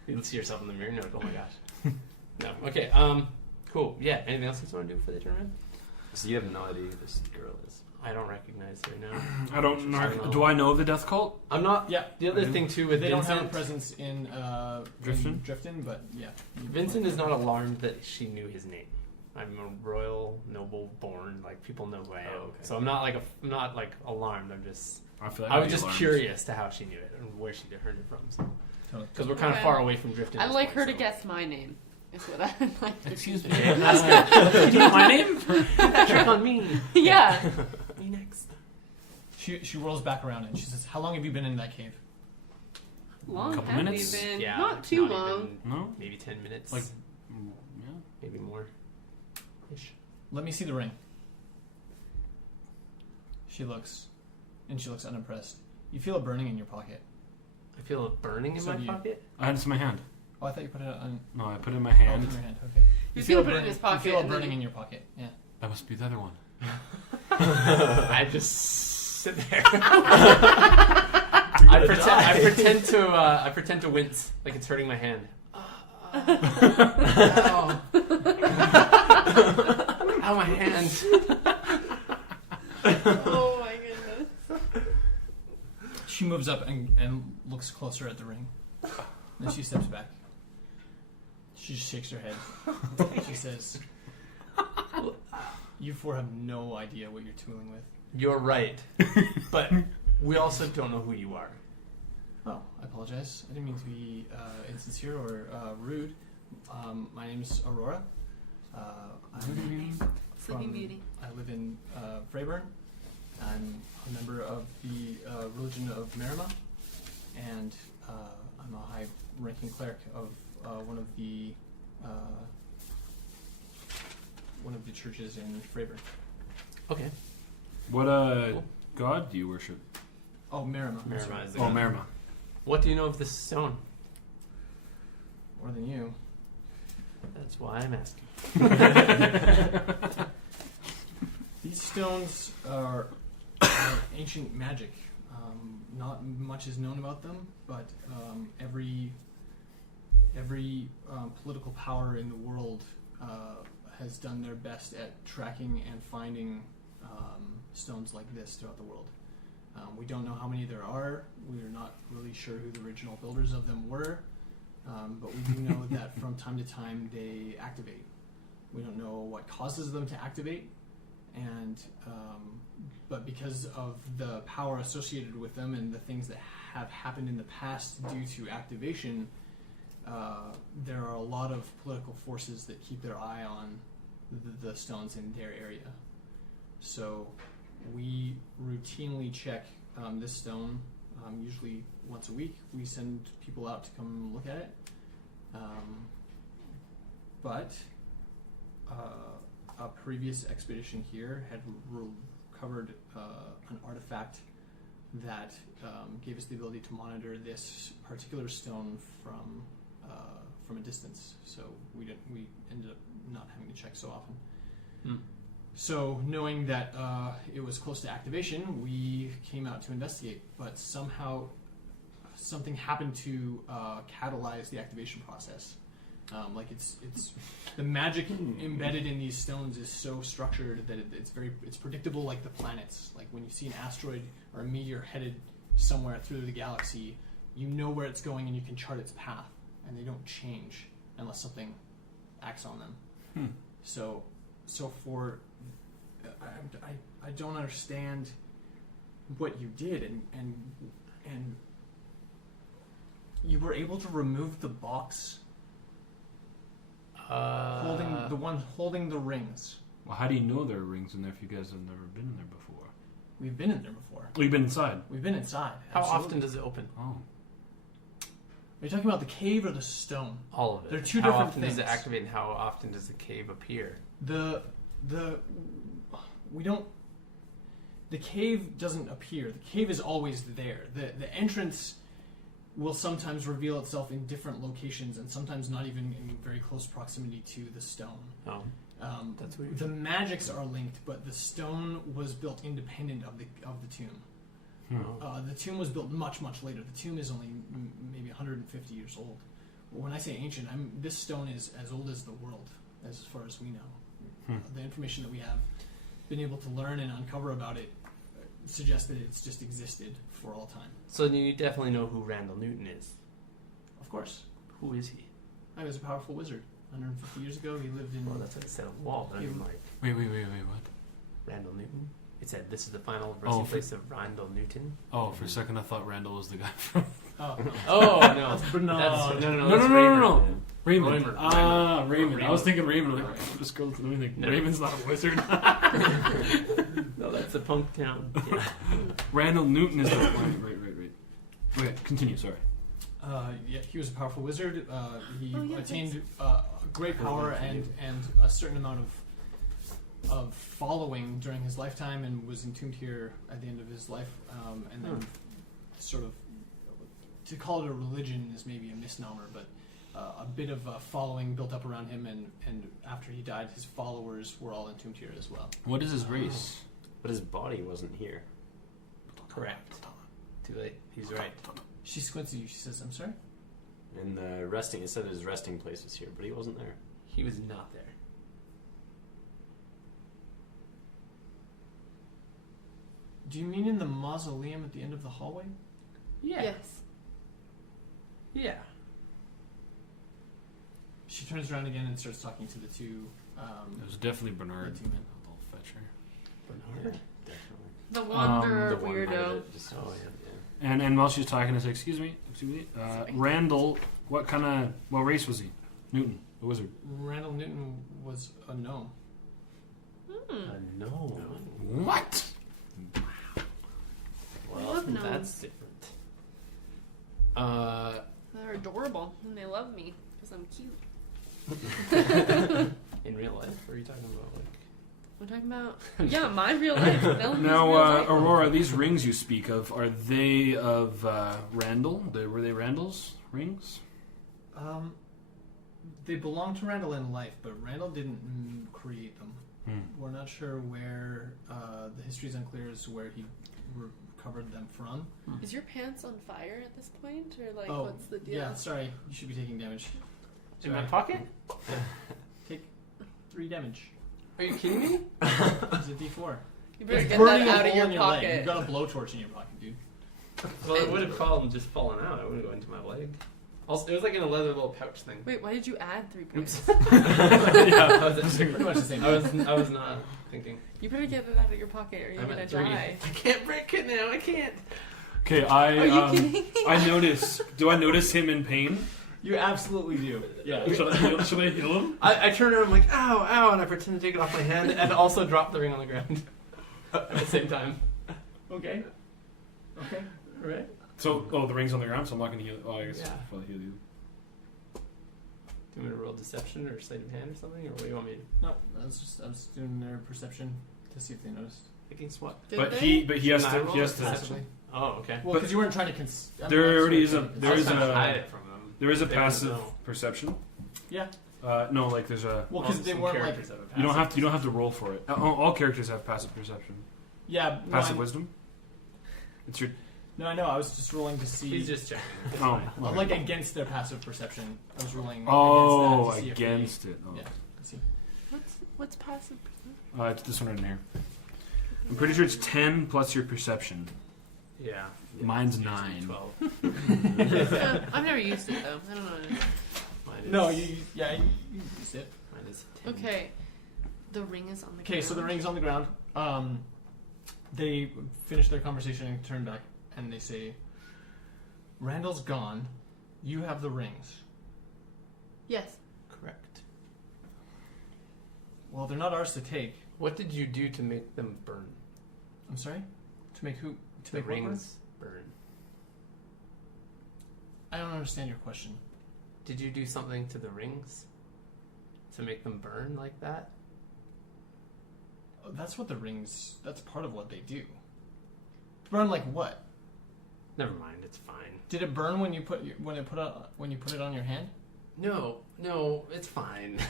You see yourself in the mirror and you're like, oh my gosh. No. Okay. Cool. Yeah. Anything else you want to do for the tournament? So you have no idea who this girl is. I don't recognize her now. I don't know. I don't know. Do I know of the death cult? I'm not. yeah. The other thing too with They don't Vincent, have a presence in Drifton? Drifton, but yeah. Vincent is not alarmed that she knew his name. I'm a royal noble born. Like people know who I am. Oh, okay. So I'm not like alarmed. I'm just. I feel like I I'd was be just alarmed. curious to how she knew it and where she heard it from. Totally. Because we're kind of Okay. far away from drifting. I'd like her to guess my name. Is what I'd like to Excuse me. Ask her. Do you know my name? Trick on me. Yeah. Me next. She rolls back around and she says, "How long have you been in that cave?" Long Couple have minutes? we been? Yeah, Not too even- long. No. Maybe 10 minutes. Like, maybe more. Ish. Let me see the ring. She looks unimpressed. You feel a burning in your pocket. I feel a burning in So my do you. pocket. I had this in my hand. Oh, I thought you put it on. No, I put it in my Oh, hand. in your hand. Okay. He's gonna put it in burning- his pocket You feel a and then burning he- in your pocket. Yeah. That must be the other one. I just sit there. I pretend to wince like it's hurting my hand. Ow. Ow, my hand. Oh my goodness. She moves up and looks closer at the ring. Then she steps back. She just shakes her head. She says, "You four have no idea what you're tooling with." You're right, but we also don't know who you are. Oh, I apologize. I didn't mean to be insincere or rude. My name's Aurora. I'm Sleeping Beauty. I live in Freyburn. I'm a member of the religion of Merima, and I'm a high-ranking cleric of one of the churches in Freyburn. Okay. What Cool. god do you worship? Oh, Merima. I'm Merima sorry. is the Oh, god. Merima. What do you know of this stone? More than you. That's why I'm asking. These stones are ancient magic. Not much is known about them, but every political power in the world has done their best at tracking and finding stones like this throughout the world. We don't know how many there are. We're not really sure who the original builders of them were, but we do know that from time to time they activate. We don't know what causes them to activate, and but because of the power associated with them and the things that have happened in the past due to activation, there are a lot of political forces that keep their eye on the stones in their area. So we routinely check this stone, usually once a week. We send people out to come look at it. But a previous expedition here had recovered an artifact that gave us the ability to monitor this particular stone from a distance. So we ended up not having to check so often. So knowing that it was close to activation, we came out to investigate. But somehow something happened to catalyze the activation process. Like it's the magic embedded in these stones is so structured that it's predictable, like the planets. Like when you see an asteroid or a meteor headed somewhere through the galaxy, you know where it's going and you can chart its path, and they don't change unless something acts on them. So for I don't understand what you did, and you were able to remove the box holding the rings. Well, how do you know there are rings in there if you guys have never been in there before? We've been in there before. We've been inside. We've been inside. How absolutely. often does it open? Oh. Are you talking about the cave or the stone? All of it. They're two how different often does it things. activate, and how often does the cave appear? The cave doesn't appear. The cave is always there. The entrance will sometimes reveal itself in different locations, and sometimes not even in very close proximity to the stone. Oh, that's weird. The magics are linked, but the stone was built independent of the tomb. Oh. The tomb was built much later. The tomb is only maybe 150 years old. But when I say ancient, this stone is as old as the world, as far as we know. The information that we have been able to learn and uncover about it suggests that it's just existed for all time. So you definitely know who Randall Newton is. Of course, Who is he? I was a powerful wizard. 150 years ago, he lived in. Well, that's what it said on the wall. But I mean, like Wait, what? Randall Newton. It said this is the final resting place of Randall Newton. Oh, for a second I thought Randall was the guy from... Oh, Oh no, Bernard. no, No. Raymond. Raymond. Raymond. I was thinking Raymond. Like, just go to anything. No. Raymond's not a wizard. No, that's a punk town. Yeah. Randall Newton is the... Right. Okay, continue, sorry. Yeah, he was a powerful wizard. He Oh, yeah, attained great power and a certain amount of following during his lifetime, and was entombed here at the end of his life. And then, sort of, to call it a religion is maybe a misnomer, but a bit of a following built up around him. And after he died, his followers were all entombed here as well. What is his race? But his body wasn't here. Correct. Too late. He's right. She squints at you. She says, "I'm sorry." And the resting, it said his resting place was here, but he wasn't there. He was not there. Do you mean in the mausoleum at the end of the hallway? Yeah. Yes. Yeah. She turns around again and starts talking to the two. It was definitely Bernard. The two men. Little fetcher. Bernard. Definitely. The wanderer The one minded weirdo. it, just Oh, yeah. And while she's talking, I say, excuse me. Sorry. Randall, what race was he? Newton, a wizard. Randall Newton was a gnome. No. What? Well, love gnomes. that's different. They're adorable and they love me because I'm cute. In real life, what are you talking about? Like, We're talking about my real life. No, Now, real life. Aurora, these rings you speak of, are they of Randall? Were they Randall's rings? They belong to Randall in life, but Randall didn't create them. Hmm. We're not sure where the history's unclear as to where he recovered them from. Is your pants on fire at this point, or like Oh, what's the deal? yeah. Sorry, you should be taking damage. in my Sorry. pocket? Take 3 damage. Are you kidding me? It's a D4. You better It's get burning that a out of hole your in your leg. pocket. You've got a blowtorch in your pocket, dude. Well, it would have just fallen out. It wouldn't go into my leg. Also, it was like in a leather little pouch thing. Wait, why did you add 3 points? Yeah, I was Pretty much the same. I was not thinking. You better get it out of your pocket, or you're I'm gonna at 3. die. I can't break it now. I can't. Okay, Are you kidding me? I notice. Do I notice him in pain? You absolutely do. Yeah. Should I heal him? I turn around. I'm like, ow, ow, and I pretend to take it off my hand, and also drop the ring on the ground at the same time. Okay. Okay. Right? So, the ring's on the ground, so I'm not going to heal. Oh, I guess Yeah. I'll probably heal you. Do you want me to roll deception or sleight of hand or something, or what do you want me to? No, I was doing their perception to see if they noticed. Against what? Did But they? he has Can I to. roll He has deception? to. Oh, okay. Well, because you weren't trying to. There already is a- I There was is trying to a- hide it from them. There is a They wouldn't passive know. perception. Yeah. No, like there's a. Well, because they Some weren't like. characters have a You don't passive have to roll for it. All characters have passive perception. Yeah. Passive No, wisdom. It's your. no, I know. I was just rolling to see. He's just checking. It's Oh, fine. Well, like against their passive perception. I was rolling. Oh, against that to see if they- against it. Oh. Yeah. Let's see. What's passive? It's this one right in here. I'm pretty sure it's 10 plus your perception. Yeah. Mine's Usually 9. 12. I've never used it though. I don't know. Mine is, No, you used it. Mine is 10. Okay, the ring is on the. Okay, so the ring's on the ground. They finish their conversation and turn back, and they say, "Randall's gone. You have the rings." Yes. Correct. Well, they're not ours to take. What did you do to make them burn? I'm sorry. To make who? To The make what burn? rings burn. I don't understand your question. Did you do something to the rings to make them burn like that? Oh, that's what the rings. That's part of what they do. Burn like what? Never mind. It's fine. Did it burn when you put it on your hand? No, it's fine.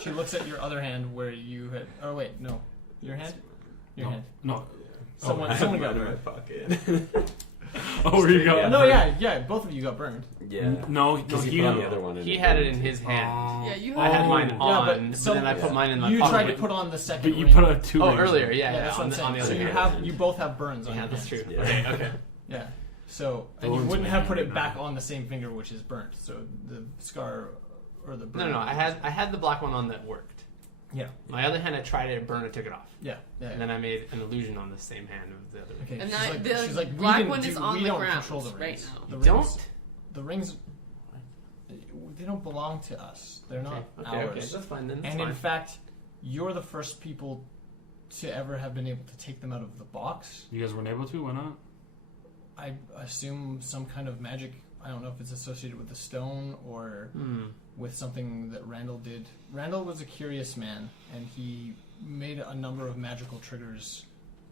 She looks at your other hand where you had. Oh wait, no, your hand. Your No. hand. No. Someone got in my burned. pocket. Oh, where you go? Yeah. No, yeah, both of you got burned. Yeah. No, Because he he put on the other one. And He had it in his hand. Yeah, you. I had have mine Oh. on, Yeah, but, but then I put mine in my You pocket. tried to put on the second. But you ring. put a 2 Oh, rings. earlier, yeah, that's what on I'm the saying. other So hand. you both have burns on Yeah, your that's hands. true. Yeah. Okay. Yeah. So The and you ones wouldn't my have put hand it now. back on the same finger, which is burnt. So the scar or the No, I had the black one on that worked. Yeah. My other hand, I tried it, burned it, took it off, Yeah. and then I made an illusion on the same hand of the other. Okay. And she's that, like, the she's like, black we didn't one do, is on we the don't ground control the right rings. now. The You rings, don't? the rings, they don't belong to us. They're not Okay, ours. that's fine then. That's And fine. in fact, you're the first people to ever have been able to take them out of the box. You guys weren't able to? Why not? I assume some kind of magic. I don't know if it's associated with the stone or with something that Randall did. Randall was a curious man, and he made a number of magical triggers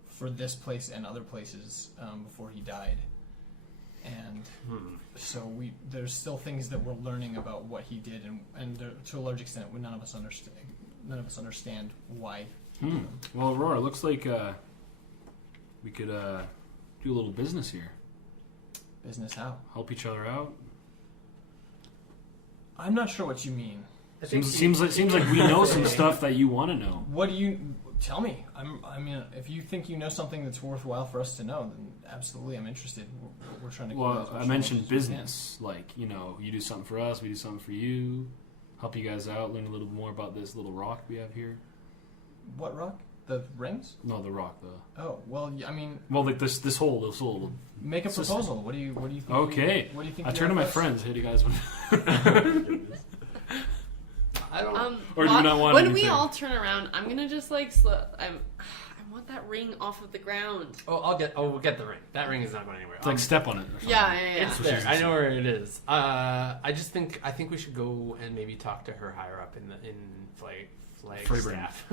for this place and other places before he died. And so there's still things that we're learning about what he did, and to a large extent, none of us understand why he did them. Well, Aurora, looks like we could do a little business here. Business how? Help each other out. I'm not sure what you mean. Seems like we know some stuff that you want to know. What do you tell me? I mean, if you think you know something that's worthwhile for us to know, then absolutely, I'm interested. We're trying to. Well, I mentioned business. Like, you know, you do something for us, we do something for you. Help you guys out, learn a little more about this little rock we have here. What rock? The rings? No, the rock, though. Oh well, I mean. Well, like this whole. Make a proposal. What do you think? Okay. What do you think? I turn to my friends. Hey, do you guys want? I don't. Or do you not want when anything? we all turn around, I'm gonna just I want that ring off of the ground. Oh, we'll get the ring. That ring is not going anywhere. It's like step on it. Or something. Yeah. It's there. I know where it is. I think we should go and maybe talk to her higher up in Flagstaff.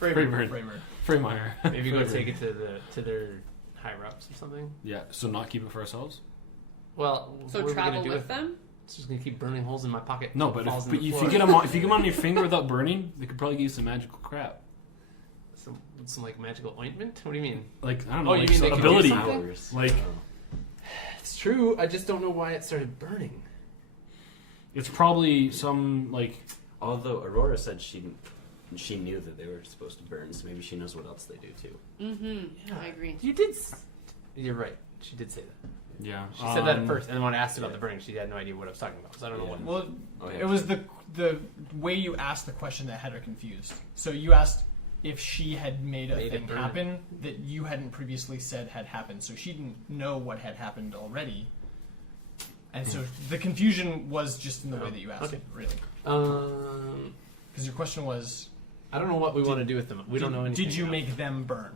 Freymire. Maybe go take it to their higher ups or something. Yeah. So not keep it for ourselves. Well, So what are we travel gonna do with them? It's just gonna keep burning holes in my pocket. No, but Falls if in the you floor. get them on your finger without burning, they could probably give you some magical crap. Some like magical ointment. What do you mean? Like, I don't know, Oh, you like mean some they could ability. do something? Powers. Like, It's true. I just don't know why it started burning. it's probably some like. Although Aurora said she knew that they were supposed to burn, so maybe she knows what else they do too. Mm-hmm. I agree. You're right. She did say that. Yeah. She said that at first, and then when I asked about the burning, she had no idea what I was talking about. So I don't know what. Well, Oh, yeah. it was the way you asked the question that had her confused. So you asked if she had made Made it thing burn. happen that you hadn't previously said had happened. So she didn't know what had happened already. And so the confusion was just in the way that you asked Okay. it, really. Because your question was, I don't know what we want to do with them. We don't know anything. did you else. make them burn?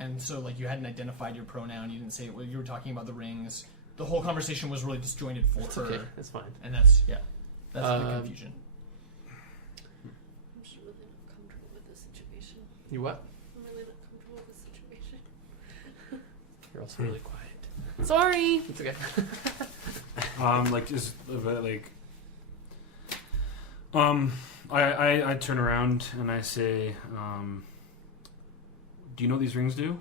And so, like, you hadn't identified your pronoun. You didn't say it. Well, you were talking about the rings. The whole conversation was really disjointed for It's her. okay. That's fine. And that's the confusion. I'm just really not comfortable with this situation. You what? I'm really not comfortable with this situation. You're also really quiet. Sorry. It's okay. Like just like. I turn around and I say, "Do you know what these rings do?"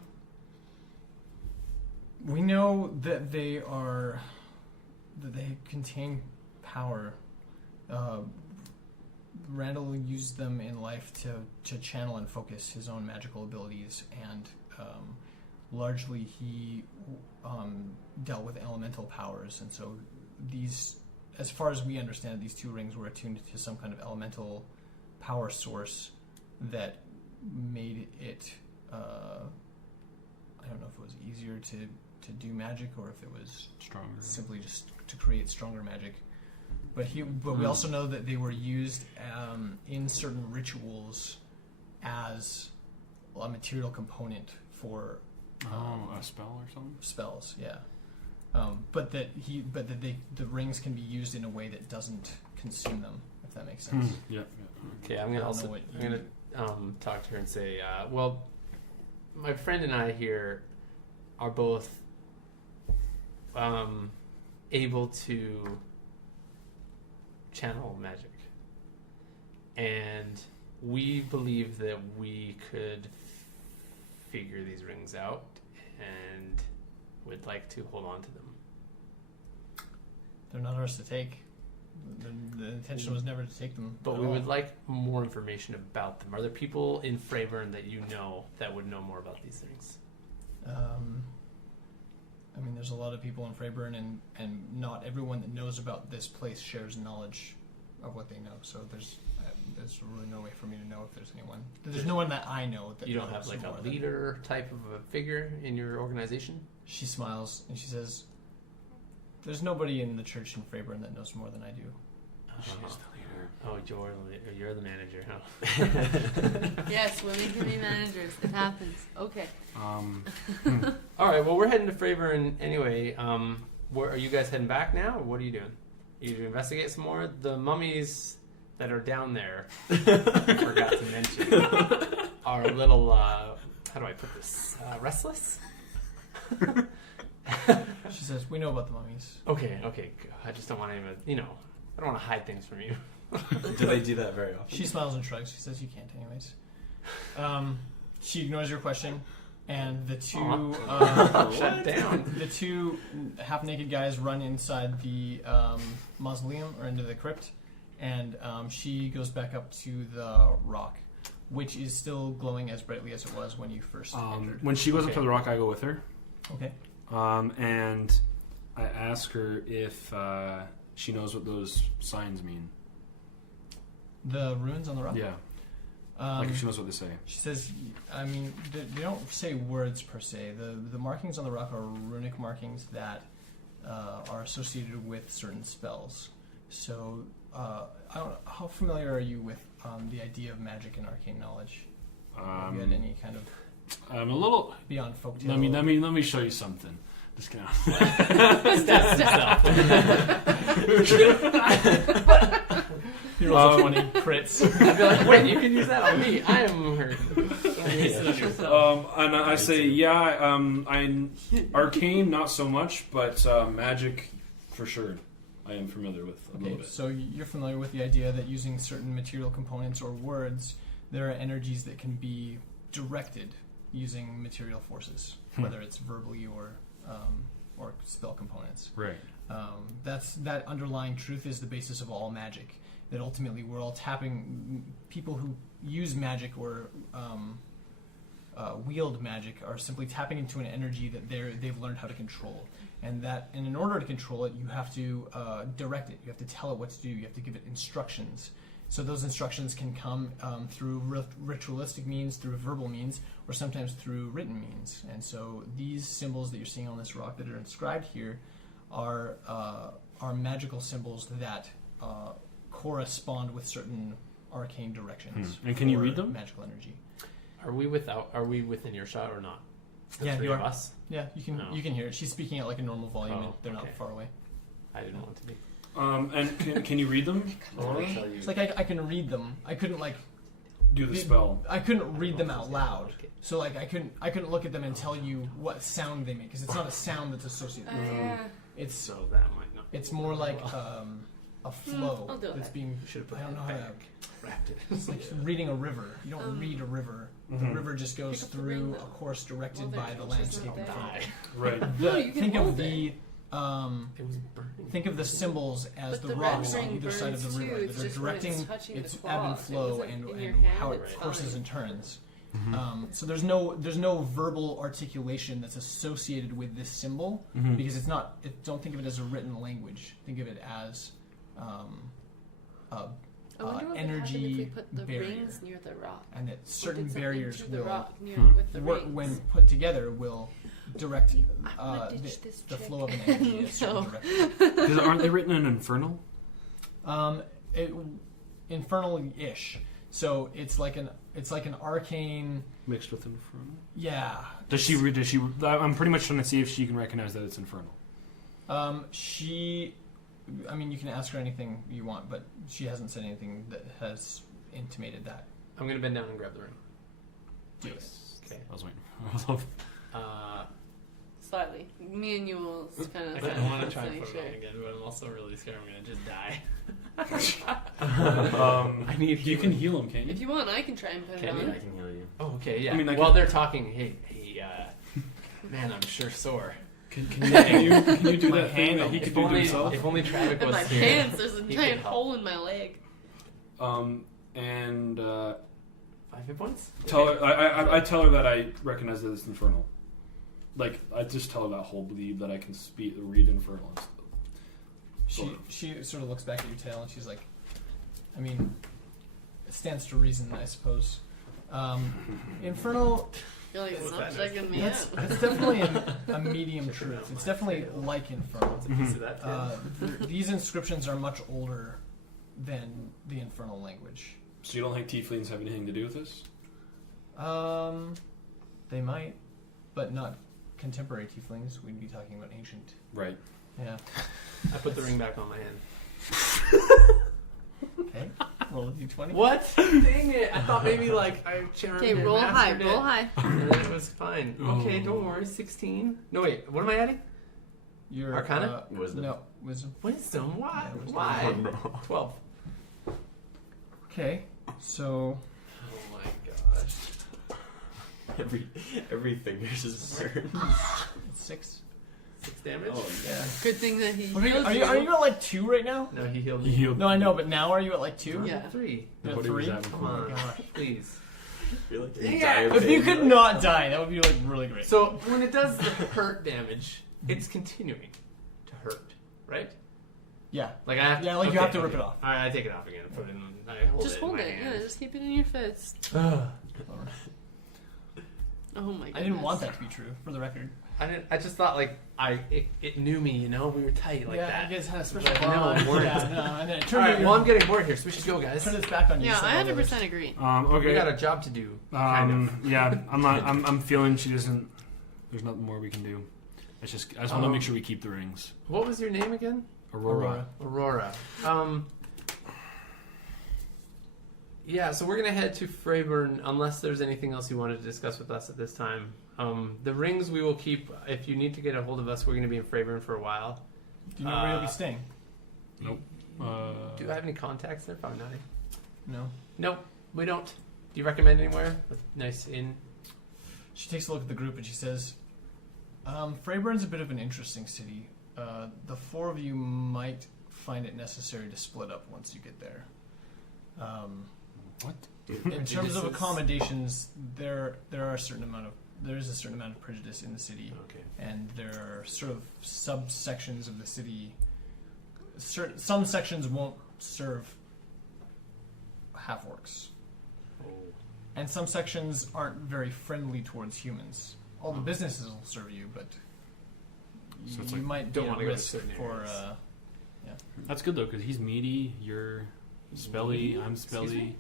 We know that they contain power. Randall used them in life to channel and focus his own magical abilities, and largely he dealt with elemental powers. And so these, as far as we understand it, these two rings were attuned to some kind of elemental power source that made it, I don't know if it was easier to do magic or if it was Stronger. simply just to create stronger magic. But we also know that they were used in certain rituals as a material component for A spell or something. spells. Yeah, but that the rings can be used in a way that doesn't consume them. If that makes sense. Yeah. Okay, I'm I gonna don't know what I'm gonna talk to her and say, well, my friend and I here are both able to channel magic, and we believe that we could figure these rings out, and would like to hold on to them. They're not ours to take. The intention was never to take them. But at we all. would like more information about them. Are there people in Fravern that you know that would know more about these things? I mean, there's a lot of people in Freyburn, and not everyone that knows about this place shares knowledge of what they know. So there's really no way for me to know if there's anyone. There's no one that I know that You don't knows have like more a than- leader type of a figure in your organization? She smiles and she says, "There's nobody in the church in Freyburn that knows more than I do." She's the leader. Oh, you're the manager, huh? Yes, women can be managers. It happens. Okay. All right. Well, we're heading to Freyburn anyway. Where are you guys heading back now, or what are you doing? Are you to investigate some more? The mummies that are down there, I forgot to mention, are a little. How do I put this? Restless. She says, "We know about the mummies." Okay. I just don't want anyone. I don't want to hide things from you. Do they do that very often? She smiles and shrugs. She says, "You can't, anyways." She ignores your question, and the two Shut down. the two half-naked guys run inside the mausoleum or into the crypt, and she goes back up to the rock, which is still glowing as brightly as it was when you first entered. When she goes up Okay. to the rock, I go with her. Okay. And I ask her if she knows what those signs mean. The ruins on the rock? Yeah. Like if she knows what they say. She says, I mean, they don't say words per se. The markings on the rock are runic markings that are associated with certain spells. So, I don't know, how familiar are you with the idea of magic and arcane knowledge? Have you had any kind of I'm a little. beyond folktale? Let me show you something. Just kidding. He rolls a 20 crits. I'd be like, wait, you can use that on me. I am her. And I say, yeah, I'm arcane, not so much, but magic for sure. I am familiar with a little Okay, bit. so you're familiar with the idea that using certain material components or words, there are energies that can be directed using material forces, whether it's verbally or spell components. Right. That underlying truth is the basis of all magic. That ultimately we're all tapping. People who use magic or wield magic are simply tapping into an energy that they've learned how to control, and in order to control it, you have to direct it. You have to tell it what to do. You have to give it instructions. So those instructions can come through ritualistic means, through verbal means, or sometimes through written means. And so these symbols that you're seeing on this rock that are inscribed here are magical symbols that correspond with certain arcane directions. And can you for read them? Magical energy. Are we within your shot or not? The Yeah, three you of are. us? Yeah, you can Oh. you can hear it. She's speaking at like a normal volume, and Oh, they're not okay. far away. I didn't want to be. And can you read them? I want to tell you. It's like I can read them. I couldn't like Do the spell. I couldn't read them out loud. So like I couldn't look at them and tell you what sound they make because it's not a sound that's associated with them. Yeah. It's So that might not. it's more like a flow I'll do that's it. being. Should have put I don't that know how to. back. Wrapped it. It's like reading a river. You don't read a river. The river just goes Pick up the through ring, a though. course directed Well, by their the torch isn't landscape in there. front of it. Right. No, you can Think of hold the It was burning. think of the symbols as But the the rocks red on ring either side of the burns river too, it's that are just when it's directing touching its the ebb and cloth. If flow it's and in your and hand, how it it's courses fine. and turns. So there's no verbal articulation that's associated with this symbol because it's not. Don't think of it as a written language. Think of it as I wonder what energy would happen if we put the barrier. rings near the rock. and that We certain did something barriers to the will rock near with the work rings. when put together will direct I wanna ditch this the chick. flow of an energy in a certain No. direction. Because aren't they written in Infernal? Infernal-ish. So it's like an arcane. Mixed with Infernal? Yeah. Does she? I'm pretty much trying to see if she can recognize that it's Infernal. I mean, you can ask her anything you want, but she hasn't said anything that has intimated that. I'm gonna bend down and grab the ring. Do it. Okay. I was waiting. Slightly. Me and you will kind of. I kind of want to try and put it on again, but I'm also really scared I'm gonna just die. I need. You can heal him, can't you? If you want, I can try and put Can it you? on. I can heal you. Oh, okay, yeah. I mean, I While can- they're talking, hey, man, I'm sure sore. Can you do My that thing that he If could do to only, himself? if only Travic In was my here. pants, there's a he giant could help. hole in my leg. And 5 hit points. tell her. I tell her that I recognize that it's Infernal. like I just tell her that whole believe that I can read infernal and stuff. She sort of looks back at your tail and she's like, I mean, it stands to reason, I suppose. Infernal, You're like, What's stop that? checking me that's out. definitely a medium truth. It's definitely like infernal. Piece of that tail. These inscriptions are much older than the infernal language. So you don't think tieflings have anything to do with this? They might, but not contemporary tieflings. We'd be talking about ancient. Right. Yeah. I put the ring back on my hand. Okay. Roll a d20. What? Dang it! I thought maybe like I charmed Okay, and roll high, mastered roll it, high. and then it was fine. Okay, Oh. don't worry. 16. No wait, what am I adding? Your Arcana? Wisdom. No, wisdom. Wisdom. Why? Yeah, wisdom. Why? Oh, no. 12. Okay. So Oh my gosh. Every finger's just burned. 6. 6 damage. Oh, Yeah. Good thing that he Are healed you at like 2 right now? No, he healed He me. healed. No, I know, but now are you at like 2? Yeah. 3. You're What at he was 3? at Oh before. my Come on. gosh. Please. You're like in Yeah. dire If you pain. could not die, that would be like really great. So when it does the hurt damage, it's continuing to hurt, right? Yeah. Like I have to. Yeah, like you have to rip it off. All right, I take it off again. Put it in. I hold Just it hold in my it. hand. Yeah, just keep it in your fist. Ugh. Oh my goodness. I didn't want that to be true, for the record. I just thought like it knew me, you know. We were tight like yeah, that. you guys had a special Like, no, bond. we're- Yeah, no, and then it All turned right, well I'm getting bored here, so we should go, guys. turned its back on you. Yeah, so I all the 100% agree. Okay. We got a job to do. Kind of. Yeah, I'm not. I'm feeling she doesn't. There's nothing more we can do. I just want to make sure we keep the rings. What was your name again? Aurora. Aurora. Yeah, so we're gonna head to Freyburn unless there's anything else you wanted to discuss with us at this time. The rings we will keep. If you need to get a hold of us, we're gonna be in Freyburn for a while. Do you know where you'll be staying? Nope. Do I have any contacts there? Probably not. No. Nope, we don't. Do you recommend anywhere? A nice inn. She takes a look at the group and she says, Freyburn's a bit of an interesting city. The 4 of you might find it necessary to split up once you get there. What? In terms of accommodations, there is a certain amount of prejudice in the city, Okay. and there are sort of subsections of the city. Some sections won't serve half-orcs, and some sections aren't very friendly towards humans. All the businesses will serve you, but So it's you like, might don't be at wanna go to risk certain for. areas. That's good though, because he's meaty. You're spelly. I'm Excuse spelly. me?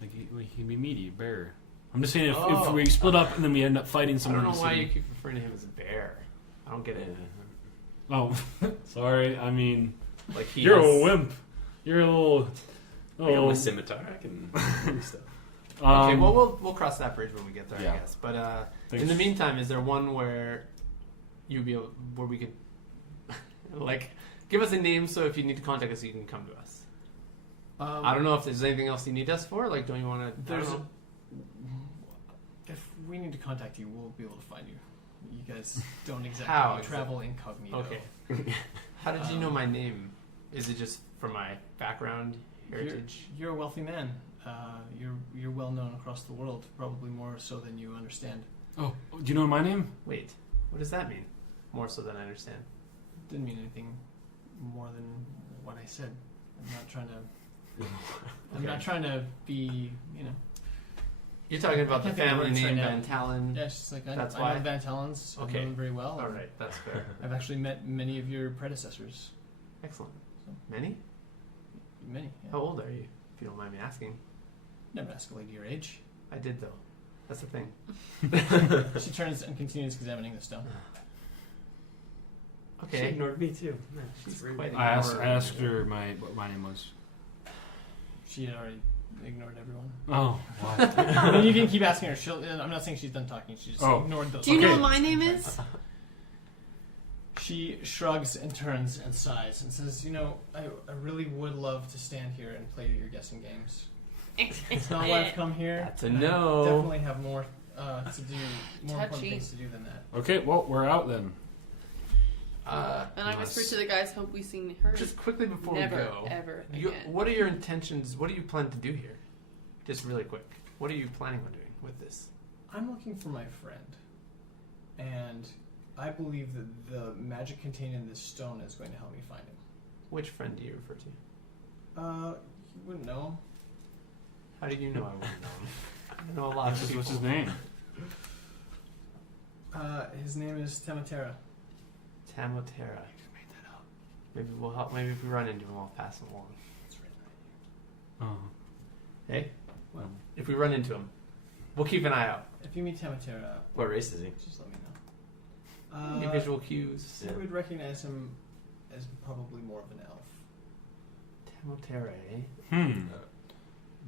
Like he can be meaty, bear. I'm just saying if Oh. we split up and then we end up fighting I someone. don't know in the why city- you keep referring to him as a bear. I don't get it. Oh, sorry. I mean, Like he you're has- a wimp. You're a little. I got Oh. my scimitar. I can do stuff. Okay, well we'll cross that bridge when we get there, yeah. I guess. But in Thanks. the meantime, is there one where you be able, where we could like give us a name so if you need to contact us, you can come to us. I don't know if there's anything else you need us for. Like, don't you want to? There's. If we need to contact you, we'll be able to find you. You guys don't exactly How travel incognito. Okay. How did you know my name? Is it just from my background, heritage? You're a wealthy man. You're well known across the world, probably more so than you understand. Oh, do you know my name? Wait, what does that mean? More so than I understand. Didn't mean anything more than what I said. I'm not trying to. I'm Okay. not trying to be, you know. You're talking about the I can't think of family words name right Van now. Talon. Yeah, it's just like That's I why? know Van Talens. I Okay. know them very well. All and right, that's fair. I've actually met many of your predecessors. Excellent. Many? Many. Yeah. How old are you? If you don't mind me asking. Never ask a lady your age. I did though. That's the thing. She turns and continues examining the stone. She Okay. ignored me too. She's quite I asked ignorant. her what my name was. She had already ignored everyone. Oh, what? I mean, you can keep asking her. I'm not saying she's done talking. She just Oh. ignored those. Do you know Okay. what my name is? She shrugs and turns and sighs and says, "You know, I really would love to stand here and play your guessing games. It's not why I've come here. That's a and no. I definitely have more to do, more important Touchy. things to do than that. Okay, well we're out then. And I whispered to the guys, hope we seen her. Just quickly before Never, we go, ever you, again. what are your intentions? What do you plan to do here? Just really quick. What are you planning on doing with this? I'm looking for my friend. and I believe that the magic contained in this stone is going to help me find him. Which friend do you refer to? You wouldn't know. How do you know I wouldn't know him? I know a lot of people. What's his name? His name is Tematera. Tamotera. I just made that up. Maybe we'll help. Maybe if we run into him, I'll pass him along. It's written right here. Oh. Hey, Well, if we run into him, we'll keep an eye out. if you meet Tematera, What race is he? just let me know. Any visual cues. You would recognize him as probably more of an elf. Tamotera, eh?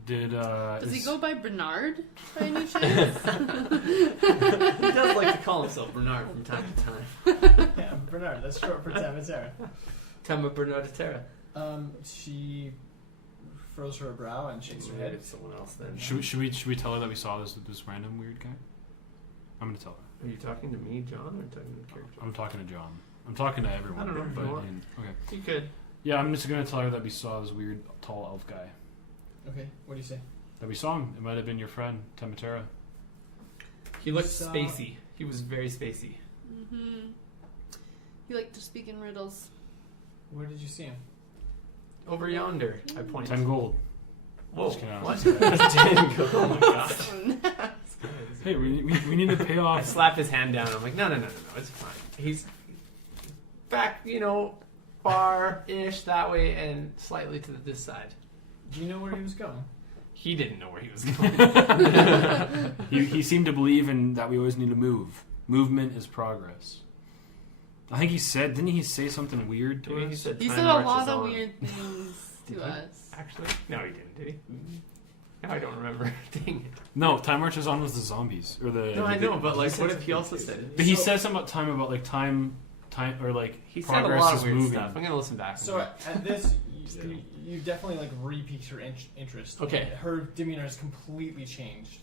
Does he go by Bernard by any chance? He does like to call himself Bernard from time to time. Yeah, Bernard. That's short for Tematera. Tama Bernardetera. She furrows her brow and shakes her Maybe head. it's someone else then. Should we tell her that we saw this random weird guy? I'm gonna tell her. Are you talking to me, John, or talking to the character? I'm talking to John. I'm talking to everyone. I don't know if but, you want. okay. You could. Yeah, I'm just gonna tell her that we saw this weird tall elf guy. Okay, what do you say? That we saw him. It might have been your friend, Tematera. He looked So- spacey. He was very spacey. Mm-hmm. He liked to speak in riddles. Where did you see him? Over yonder, I point. 10 gold. Whoa, Just kidding. what? 10 gold. Oh my gosh. Hey, we need to pay I off. slap his hand down. I'm like, no, it's fine. He's back, far-ish that way and slightly to this side. Do you know where he was going? He didn't know where he was going. He seemed to believe in that we always need to move. Movement is progress. I think didn't he say something weird to Maybe us? he said, He "Time said a marches lot of on." weird things Did to he? us. Actually, no, he didn't. Did he? No, I don't remember. Dang it. No, Time Marches On was the zombies or the. No, I know, but like, said what if he something also too. said? But he So- said something about time or like He said a progress lot of is weird moving. stuff. I'm gonna listen back. So at this, you definitely like re-piqued her interest. Okay. Her demeanor has completely changed.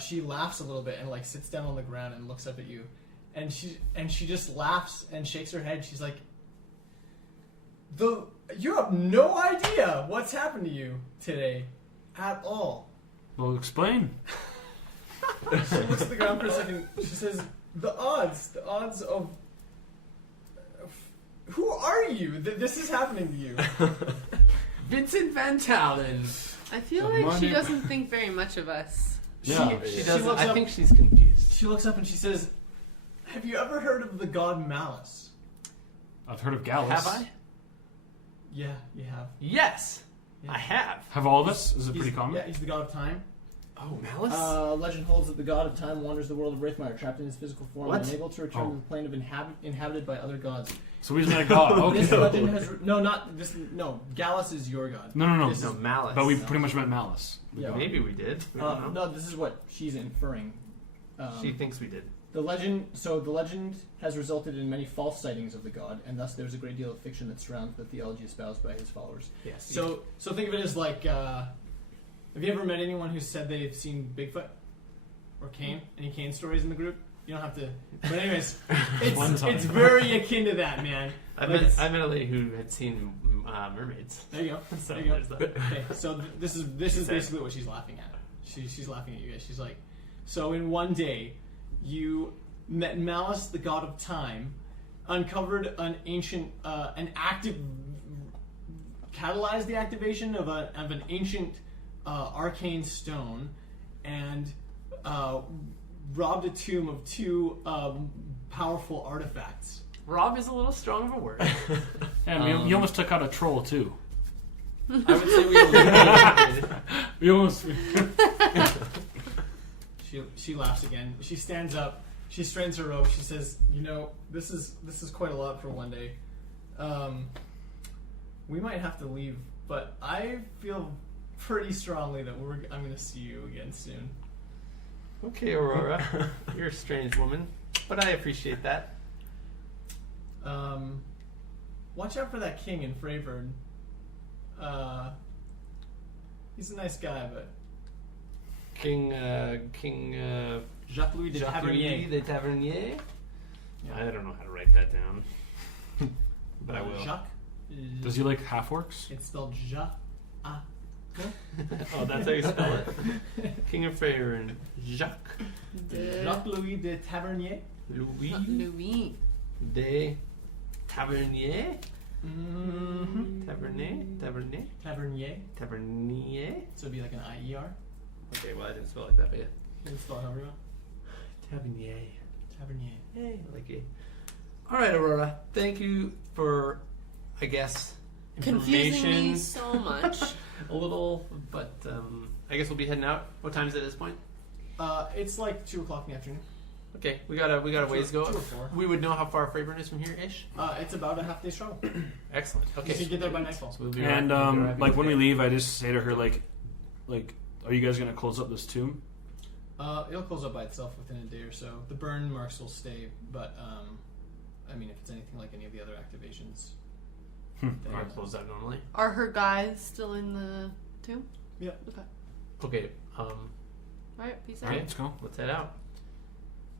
She laughs a little bit and like sits down on the ground and looks up at you, and she just laughs and shakes her head. She's like, you have no idea what's happened to you today, at all. Well, explain. She looks at the ground for a second. She says, the odds of who are you that this is happening to you? Vincent Van Talen. I feel The like she money- doesn't think very much of us. Yeah. She doesn't. looks I up- think she's confused. She looks up and she says, have you ever heard of the god Malice? I've heard of Gallus. Have I? Yeah, you have. Yes, Yeah. I have. Have all of us? Is it He's- pretty common? Yeah, he's the god of time. Oh, Malice. Legend holds that the god of time wanders the world of Raethmire, trapped in his physical form, What? unable to return to the plane of inhabited by other gods. So he's not a god. Okay. This legend has no. Gallus is your god. No. This no, is- Malice. But we pretty much meant Malice. Yeah. Maybe we did. We don't know. No, this is what she's inferring. She thinks we did. The legend has resulted in many false sightings of the god, and thus there's a great deal of fiction that surrounds the theology espoused by his followers. Yes. So think of it as like, have you ever met anyone who said they've seen Bigfoot or Kane? Any Kane stories in the group? You don't have to. But anyways, One time. it's very akin to that, man. I Like, met a lady who had seen mermaids. There you go. So There you go. there's that. Okay, so this is said- basically what she's laughing at. She's laughing at you guys. She's like, so in one day, you met Malice, the god of time, uncovered an ancient, catalyzed the activation of an ancient arcane stone, and robbed a tomb of two powerful artifacts. Rob is a little strong of a word. And you almost took out a troll too. I would say we eliminated. You almost. She laughs again. She stands up. She straightens her robe. She says, this is quite a lot for one day. We might have to leave, but I feel pretty strongly that I'm going to see you again soon." Okay, Aurora. You're a strange woman, but I appreciate that. Watch out for that king in Freyburn. He's a nice guy, but King Jacques Louis de Tavernier. de Tavernier. Yeah. I don't know how to write that down, but I will. Jacques. Does he like half orcs? It's spelled Jacques. Oh, that's how you spell it. King of Freyr and Jacques. Jacques Louis de Tavernier. Louis Louis. de Tavernier. Mm-hmm. Tavernier. Tavernier. So it'd be like an IER. Okay, well I didn't spell it like that, but yeah. You can spell it however you want. Tavernier. Tavernier. Hey, I like it. All right, Aurora. Thank you for, I guess, Confusing me information. so much. A little, but I guess we'll be heading out. What time is it at this point? It's like 2 o'clock in the afternoon. Okay, we got a ways to go. 2 or 4. We would know how far Freiburg is from here, ish. It's about a half day's travel. Excellent. Okay, You can get there by nightfall. So we'll be And we'll be arriving like when we today. leave, I just say to her like, are you guys gonna close up this tomb? It'll close up by itself within a day or so. The burn marks will stay, but I mean, if it's anything like any of the other activations, they Are closed out normally. Are her guys still in the tomb? Yep. Okay. Okay, Alright, peace All right, out. let's go. let's head out.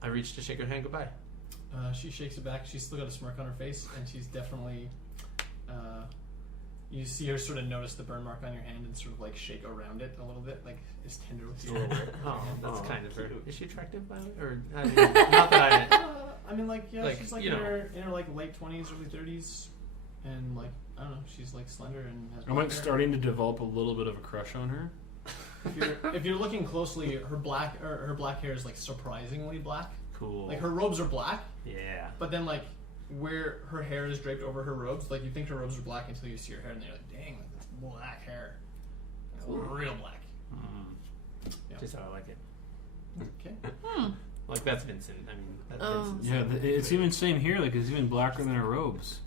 I reach to shake her hand goodbye. She shakes it back. She's still got a smirk on her face, and she's definitely. You see her sort of notice the burn mark on your hand and sort of like shake around it a little bit, like is tender with It's a you. little weird. Oh, that's Oh, kind of her. cute. Is she attractive, by the way? Or I mean, not that I. I mean, like yeah, Like, she's like you in know. her like late 20s, early 30s, and like I don't know, she's like slender and has. I'm black like hair. starting to develop a little bit of a crush on her. If you're looking closely, her black hair is like surprisingly black. Cool. Like her robes are black, Yeah. but then like where her hair is draped over her robes, like you think her robes are black until you see her hair, and you're like, dang, like that's black hair, It's real black. Yeah. Just how I like it. Okay. Like that's Vincent. I mean, that's Oh. Vincent's. Yeah, it's even same here. Like it's even blacker than her robes.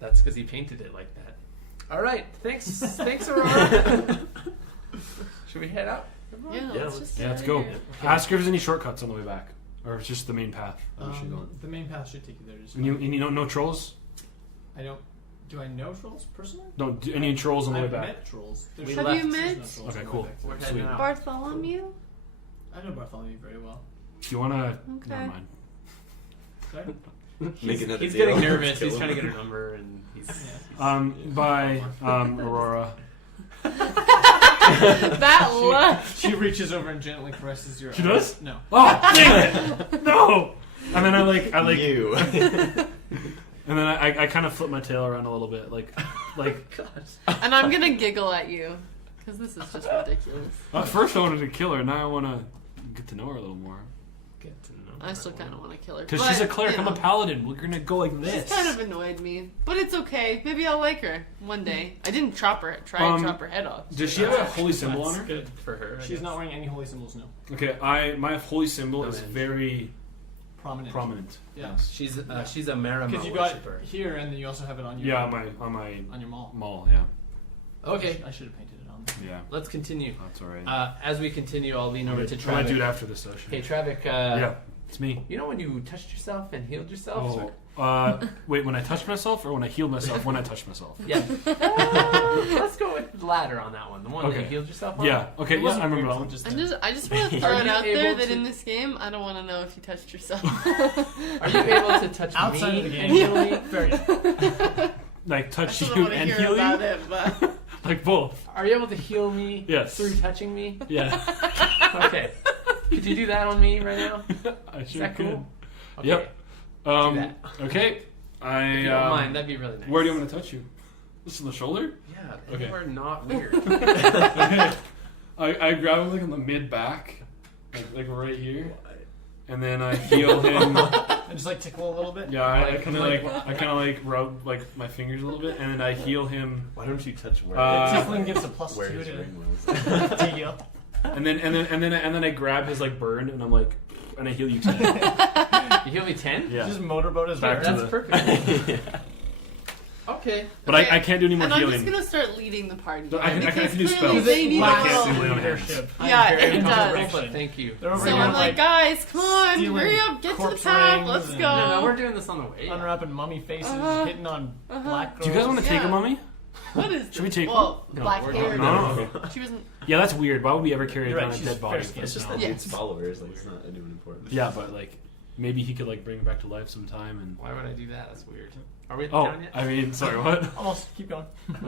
That's because he painted it like that. All right. Thanks, Aurora. Should we head out? Yeah, Yeah, let's let's- just Yeah, get let's outta go. here. Ask her if there's any shortcuts on the way back, or if it's just the main path. That we should go. The main path should take you there. Just And you know no trolls? I don't. Do I know trolls personally? No, any trolls on the way I've back? met trolls. There's We no- Have you there's met- no trolls Okay, on the cool. way back. We're Sweet. heading out. Bartholomew? I know Bartholomew very well. Do you wanna? Okay. Never mind. Sorry? Make another He's deal. getting nervous. Kill He's him. trying to get her number, and he's. Bye, Aurora. That look! She reaches over and gently caresses your. She arm. does? No. Oh, dang it! No. And then I like, You. and then I kind of flip my tail around a little bit, like. And I'm gonna giggle at you. Because this is just ridiculous. At first I wanted to kill her, now I want to get to know her a little more. Get to know I her still more. kind of want to kill her. Because but, she's a cleric, you I'm a know, paladin. We're gonna go like this. She's kind of annoyed me. But it's okay. Maybe I'll like her one day. I didn't try and chop her head off. Does she have a holy symbol on That's her? good for her. I She's guess. not wearing any holy symbols, no. Okay, my holy symbol No, is man. very Prominent. prominent. Yeah. She's a Marima Because you got worshiper. here, and then you also have it on your. Yeah, on my on your mall. mall. Yeah, Okay, I should have painted it on. yeah. let's continue. That's all right. As we continue, I'll lean over to I might do it Travic. after this session. Okay, Travic. Yeah, it's me. You know when you touched yourself and healed yourself? Wait, when I touched myself or when I healed myself? When I touched myself. Yeah. Let's go with the latter on that one. The one that you Okay. healed yourself on? Yeah. Okay. It Yeah, wasn't I remember weird, that so one. I just want to Are throw it you out there able that to- in this game, I don't want to know if you touched yourself. Are you able to touch Outside me of the game. annually? Very good. Like I touch still you don't want to and hear heal about you. it, but Like both. Are you able to heal me Yes. through touching me? Yeah. Okay. Could you do that on me right now? I Is sure that could. cool? Okay. Yep. Do that. Okay. If you don't mind, that'd be really nice. Where do you want me to touch you? Just on the shoulder? Yeah, Okay. you are not weird. Okay. I grab him like on the mid back, like right here, and then I heal him. And just like tickle a little bit. Yeah, I kind of like rub like my fingers a little bit, and then I heal him. Why don't you touch where? Tickling gives a plus where 2 his to ring was. to heal. And then I grab his like burn, and I'm like, and I heal you 10. You heal me 10? Yeah. Just motorboat his Back burn. to That's the- perfect. Okay. But Okay. I can't do any more and I'm healing. just gonna start leading the party. No, I can because do clearly spells, they need but I help. can't do my own hands. leadership. Yeah, Very it uncomfortable. does. Thank you. They're over So here I'm like, guys, come on, stealing hurry up, get to the corpse path, rings let's and- go. No, we're doing this on the way. unwrapping mummy faces, Uh-huh. hitting on black girls. Do you guys want to take Yeah. a mummy? What is Should we this? take well, No, black we're hair. not. No. She wasn't. Yeah, that's weird. Why would we ever carry You're around right, a she's dead body? fair-skinned. It's just No. the Yeah. dude's followers. Like, it's not anyone important. Yeah, but like maybe he could like bring it back to life sometime. And Why would I do that? That's weird. Are we oh, down yet? I mean, sorry, what? Almost. Keep going.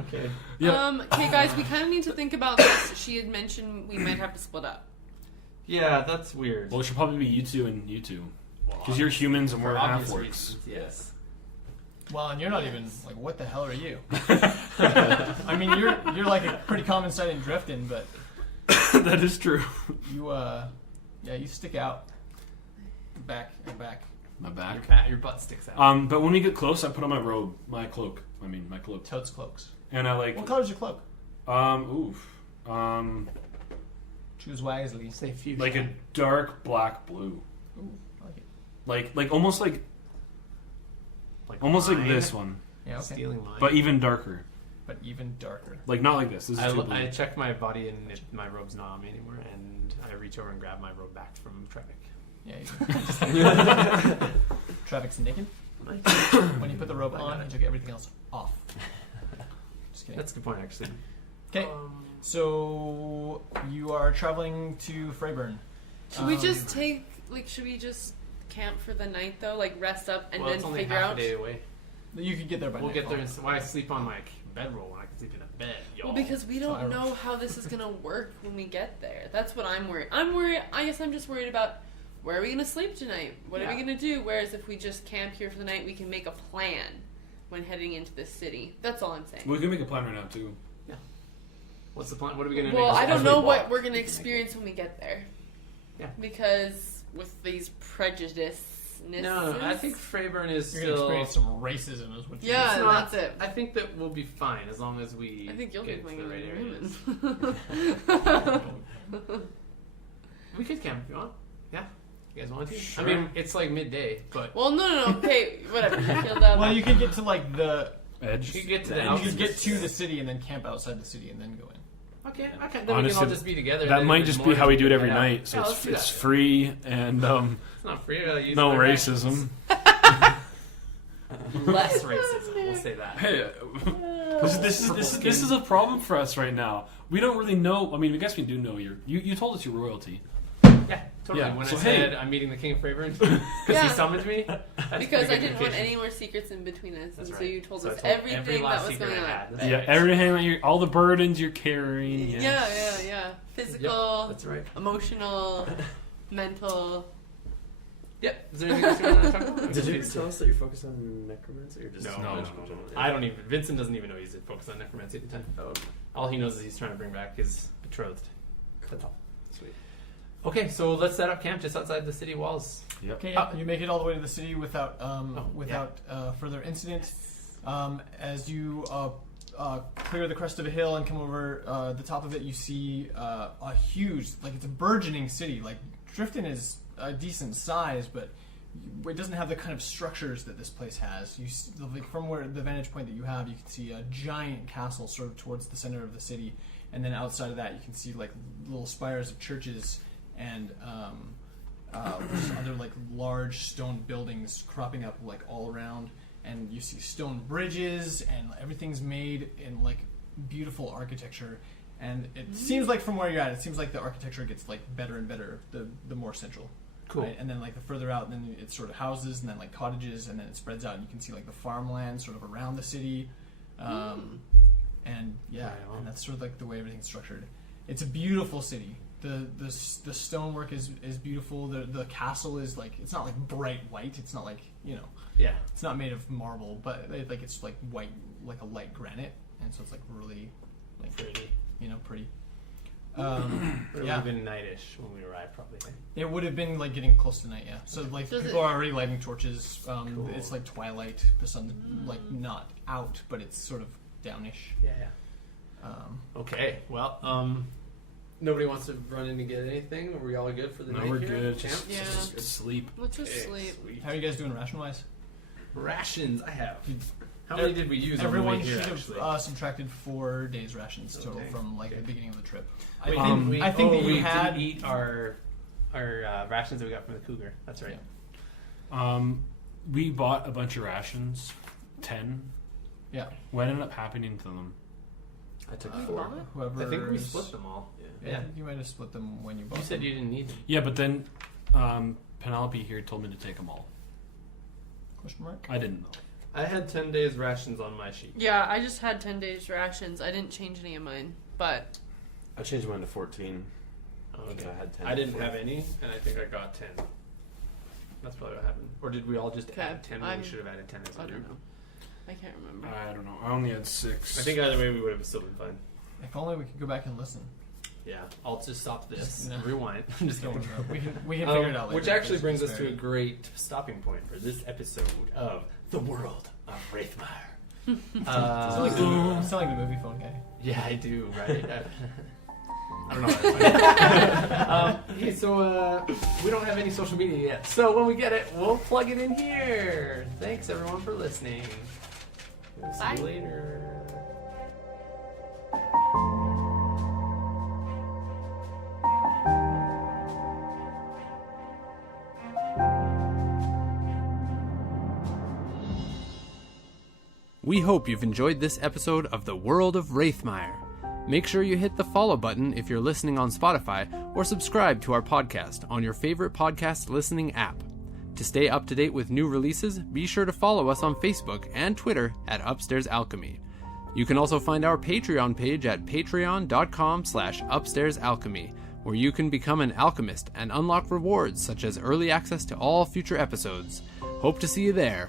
Okay. Yeah. Okay, guys, we kind of need to think about this. She had mentioned we might have to split up. Yeah, that's weird. Well, it should probably be you two and you two, Because you're humans and For we're obvious half-orcs. reasons, yes. Well, and you're not even like, what the hell are you? I mean, you're like a pretty common sight in Drifton, but That is true. you you stick out. Back. My back. Your butt sticks out. But when we get close, I put on my robe, my cloak. Totes cloaks. And I like. What color's your cloak? Choose wisely. Say fuchsia. Like a dark black blue. Ooh, I like it. Like almost like mine. this one, Yeah, okay. Stealing mine. but even darker. But even darker. Like not like this. This is too blue. I check my body and if my robe's not on me anymore, and I reach over and grab my robe back from Trevik. Yeah. Traffic's naked. When you put the robe on, you took everything else off. Just kidding. That's a good point, actually. Okay. So you are traveling to Freyburn. Should we just should we just camp for the night though? Like rest up and Well, then it's only figure half out. a day away. You could get there by We'll get nightfall. there. And, why sleep on my bedroll when I can sleep in a bed, y'all? Well, because we don't Fire. know how this is gonna work when we get there. That's what I'm worried. I guess I'm just worried about where are we gonna sleep tonight? What are we gonna do? Whereas if we just camp here for the night, we can make a plan when heading into the city. That's all I'm saying. We can make a plan right now too. What's the plan? What are we gonna? Well, make I don't as know we what walk? we're gonna experience when we get there. Yeah. Because with these prejudices. No, I think Freyburn is You're gonna still. experience some racism, is what you Yeah, It's not- that's it. I think that we'll be fine as long as we I think you'll be get to playing the right with areas. women. We could camp if you want. Yeah, you guys want to? Sure. I mean, it's like midday, but Well, no. Okay, whatever. Killed out. Well, you could get to like the. Edge. you could get to the Then You outskirts. could get to the city and then camp outside the city and then go in. Okay. Then we can Honestly, all just be together. That then might in the just be morning how we do it can every head out. night. So Yeah, let's do it's that. free and It's not free. Use no my racism. rations. Less racism. We'll say that. Hey, this is a problem for us right now. We don't really know. I mean, I guess we do know you told us your royalty. Yeah, totally. Yeah, When so I hey. said I'm meeting the King of Freyburn because Yeah. he summoned me, that's Because pretty I good didn't want indication. any more secrets in between us, That's and so right. you told So I us told everything every that last was secret going I on. had. That's Yeah, right. everything that all the burdens you're carrying. Yes. Yeah. Physical, That's right. emotional, mental. Yep. Is there anything else you want to talk about? Did you tell us that you're focused on necromancy or just No. magical general? I don't even. Vincent doesn't even know he's focused on necromancy at the time. Oh, okay. All he knows is he's trying to bring back his betrothed. That's all. Sweet. Okay, so let's set up camp just outside the city walls. Yep. Okay, yeah, you make it all the way to the city without yeah. further incident. As you clear the crest of a hill and come over the top of it, you see a huge, like it's a burgeoning city. Like Drifton is a decent size, but it doesn't have the kind of structures that this place has. You see, like from where the vantage point that you have, you can see a giant castle sort of towards the center of the city, and then outside of that, you can see like little spires of churches and other like large stone buildings cropping up like all around, and you see stone bridges, and everything's made in like beautiful architecture. And it seems like from where you're at, it seems like the architecture gets like better and better the more central. Cool. Right? And then like the further out, then it's sort of houses, and then like cottages, and then it spreads out, and you can see like the farmland sort of around the city. And yeah, Right on. and that's sort of like the way everything's structured. It's a beautiful city. The stonework is beautiful. The castle is like, it's not like bright white. It's not like, Yeah. it's not made of marble, but it's like white, like a light granite, and so it's like really like Pretty. pretty. But it would Yeah. have been nightish when we arrived, probably. It would have been like getting close to night, yeah. So like Does people it- are already lighting torches. Cool. It's like twilight. The sun's like not out, but it's sort of downish. Yeah. Okay. Well, nobody wants to run in to get anything. Are we all good for the No, night? we're here? good. Camp? Just sleep. Let's just Okay, sleep. sweet. How are you guys doing ration wise? Rations I have. How many did we use on the Everyone way here, should actually? have subtracted 4 days rations total Okay. from like the Okay. beginning of the trip. Wait, I didn't think, we, I think that you we had. didn't eat our rations that we got from the cougar. That's right. We bought a bunch of rations, 10. Yeah. What ended up happening to them? I took We 4. bought it? Whoever. I think we split them all. Yeah, I think you might have split them when you bought You said them. you didn't need them. Yeah, but then Penelope here told me to take them all. Question mark? I didn't know. I had 10 days rations on my sheet. Yeah, I just had 10 days rations. I didn't change any of mine, but I changed mine to 14. Okay. I had 10 I didn't before. have any, and I think I got 10. That's probably what happened. Or did we all just Okay, add 10 when I'm- we should have added 10 as a I group? don't know. I can't remember. I don't know. I only had 6. I think either way we would have still been fine. If only we could go back and listen. Yeah, I'll just stop this. No. Rewind. I'm just Don't kidding. worry. We can figure it out later. Which actually It's brings us to very- a great stopping point for this episode of The World of Raethmire. You sound like the movie phone guy. Yeah, I do, right? I don't know. That's funny. Okay, so we don't have any social media yet. So when we get it, we'll plug it in here. Thanks, everyone, for listening. We'll see Bye. you later. We hope you've enjoyed this episode of The World of Raethmire. Make sure you hit the follow button if you're listening on Spotify, or subscribe to our podcast on your favorite podcast listening app. To stay up to date with new releases, be sure to follow us on Facebook and Twitter at Upstairs Alchemy. You can also find our Patreon page at patreon.com/upstairsalchemy, where you can become an alchemist and unlock rewards such as early access to all future episodes. Hope to see you there.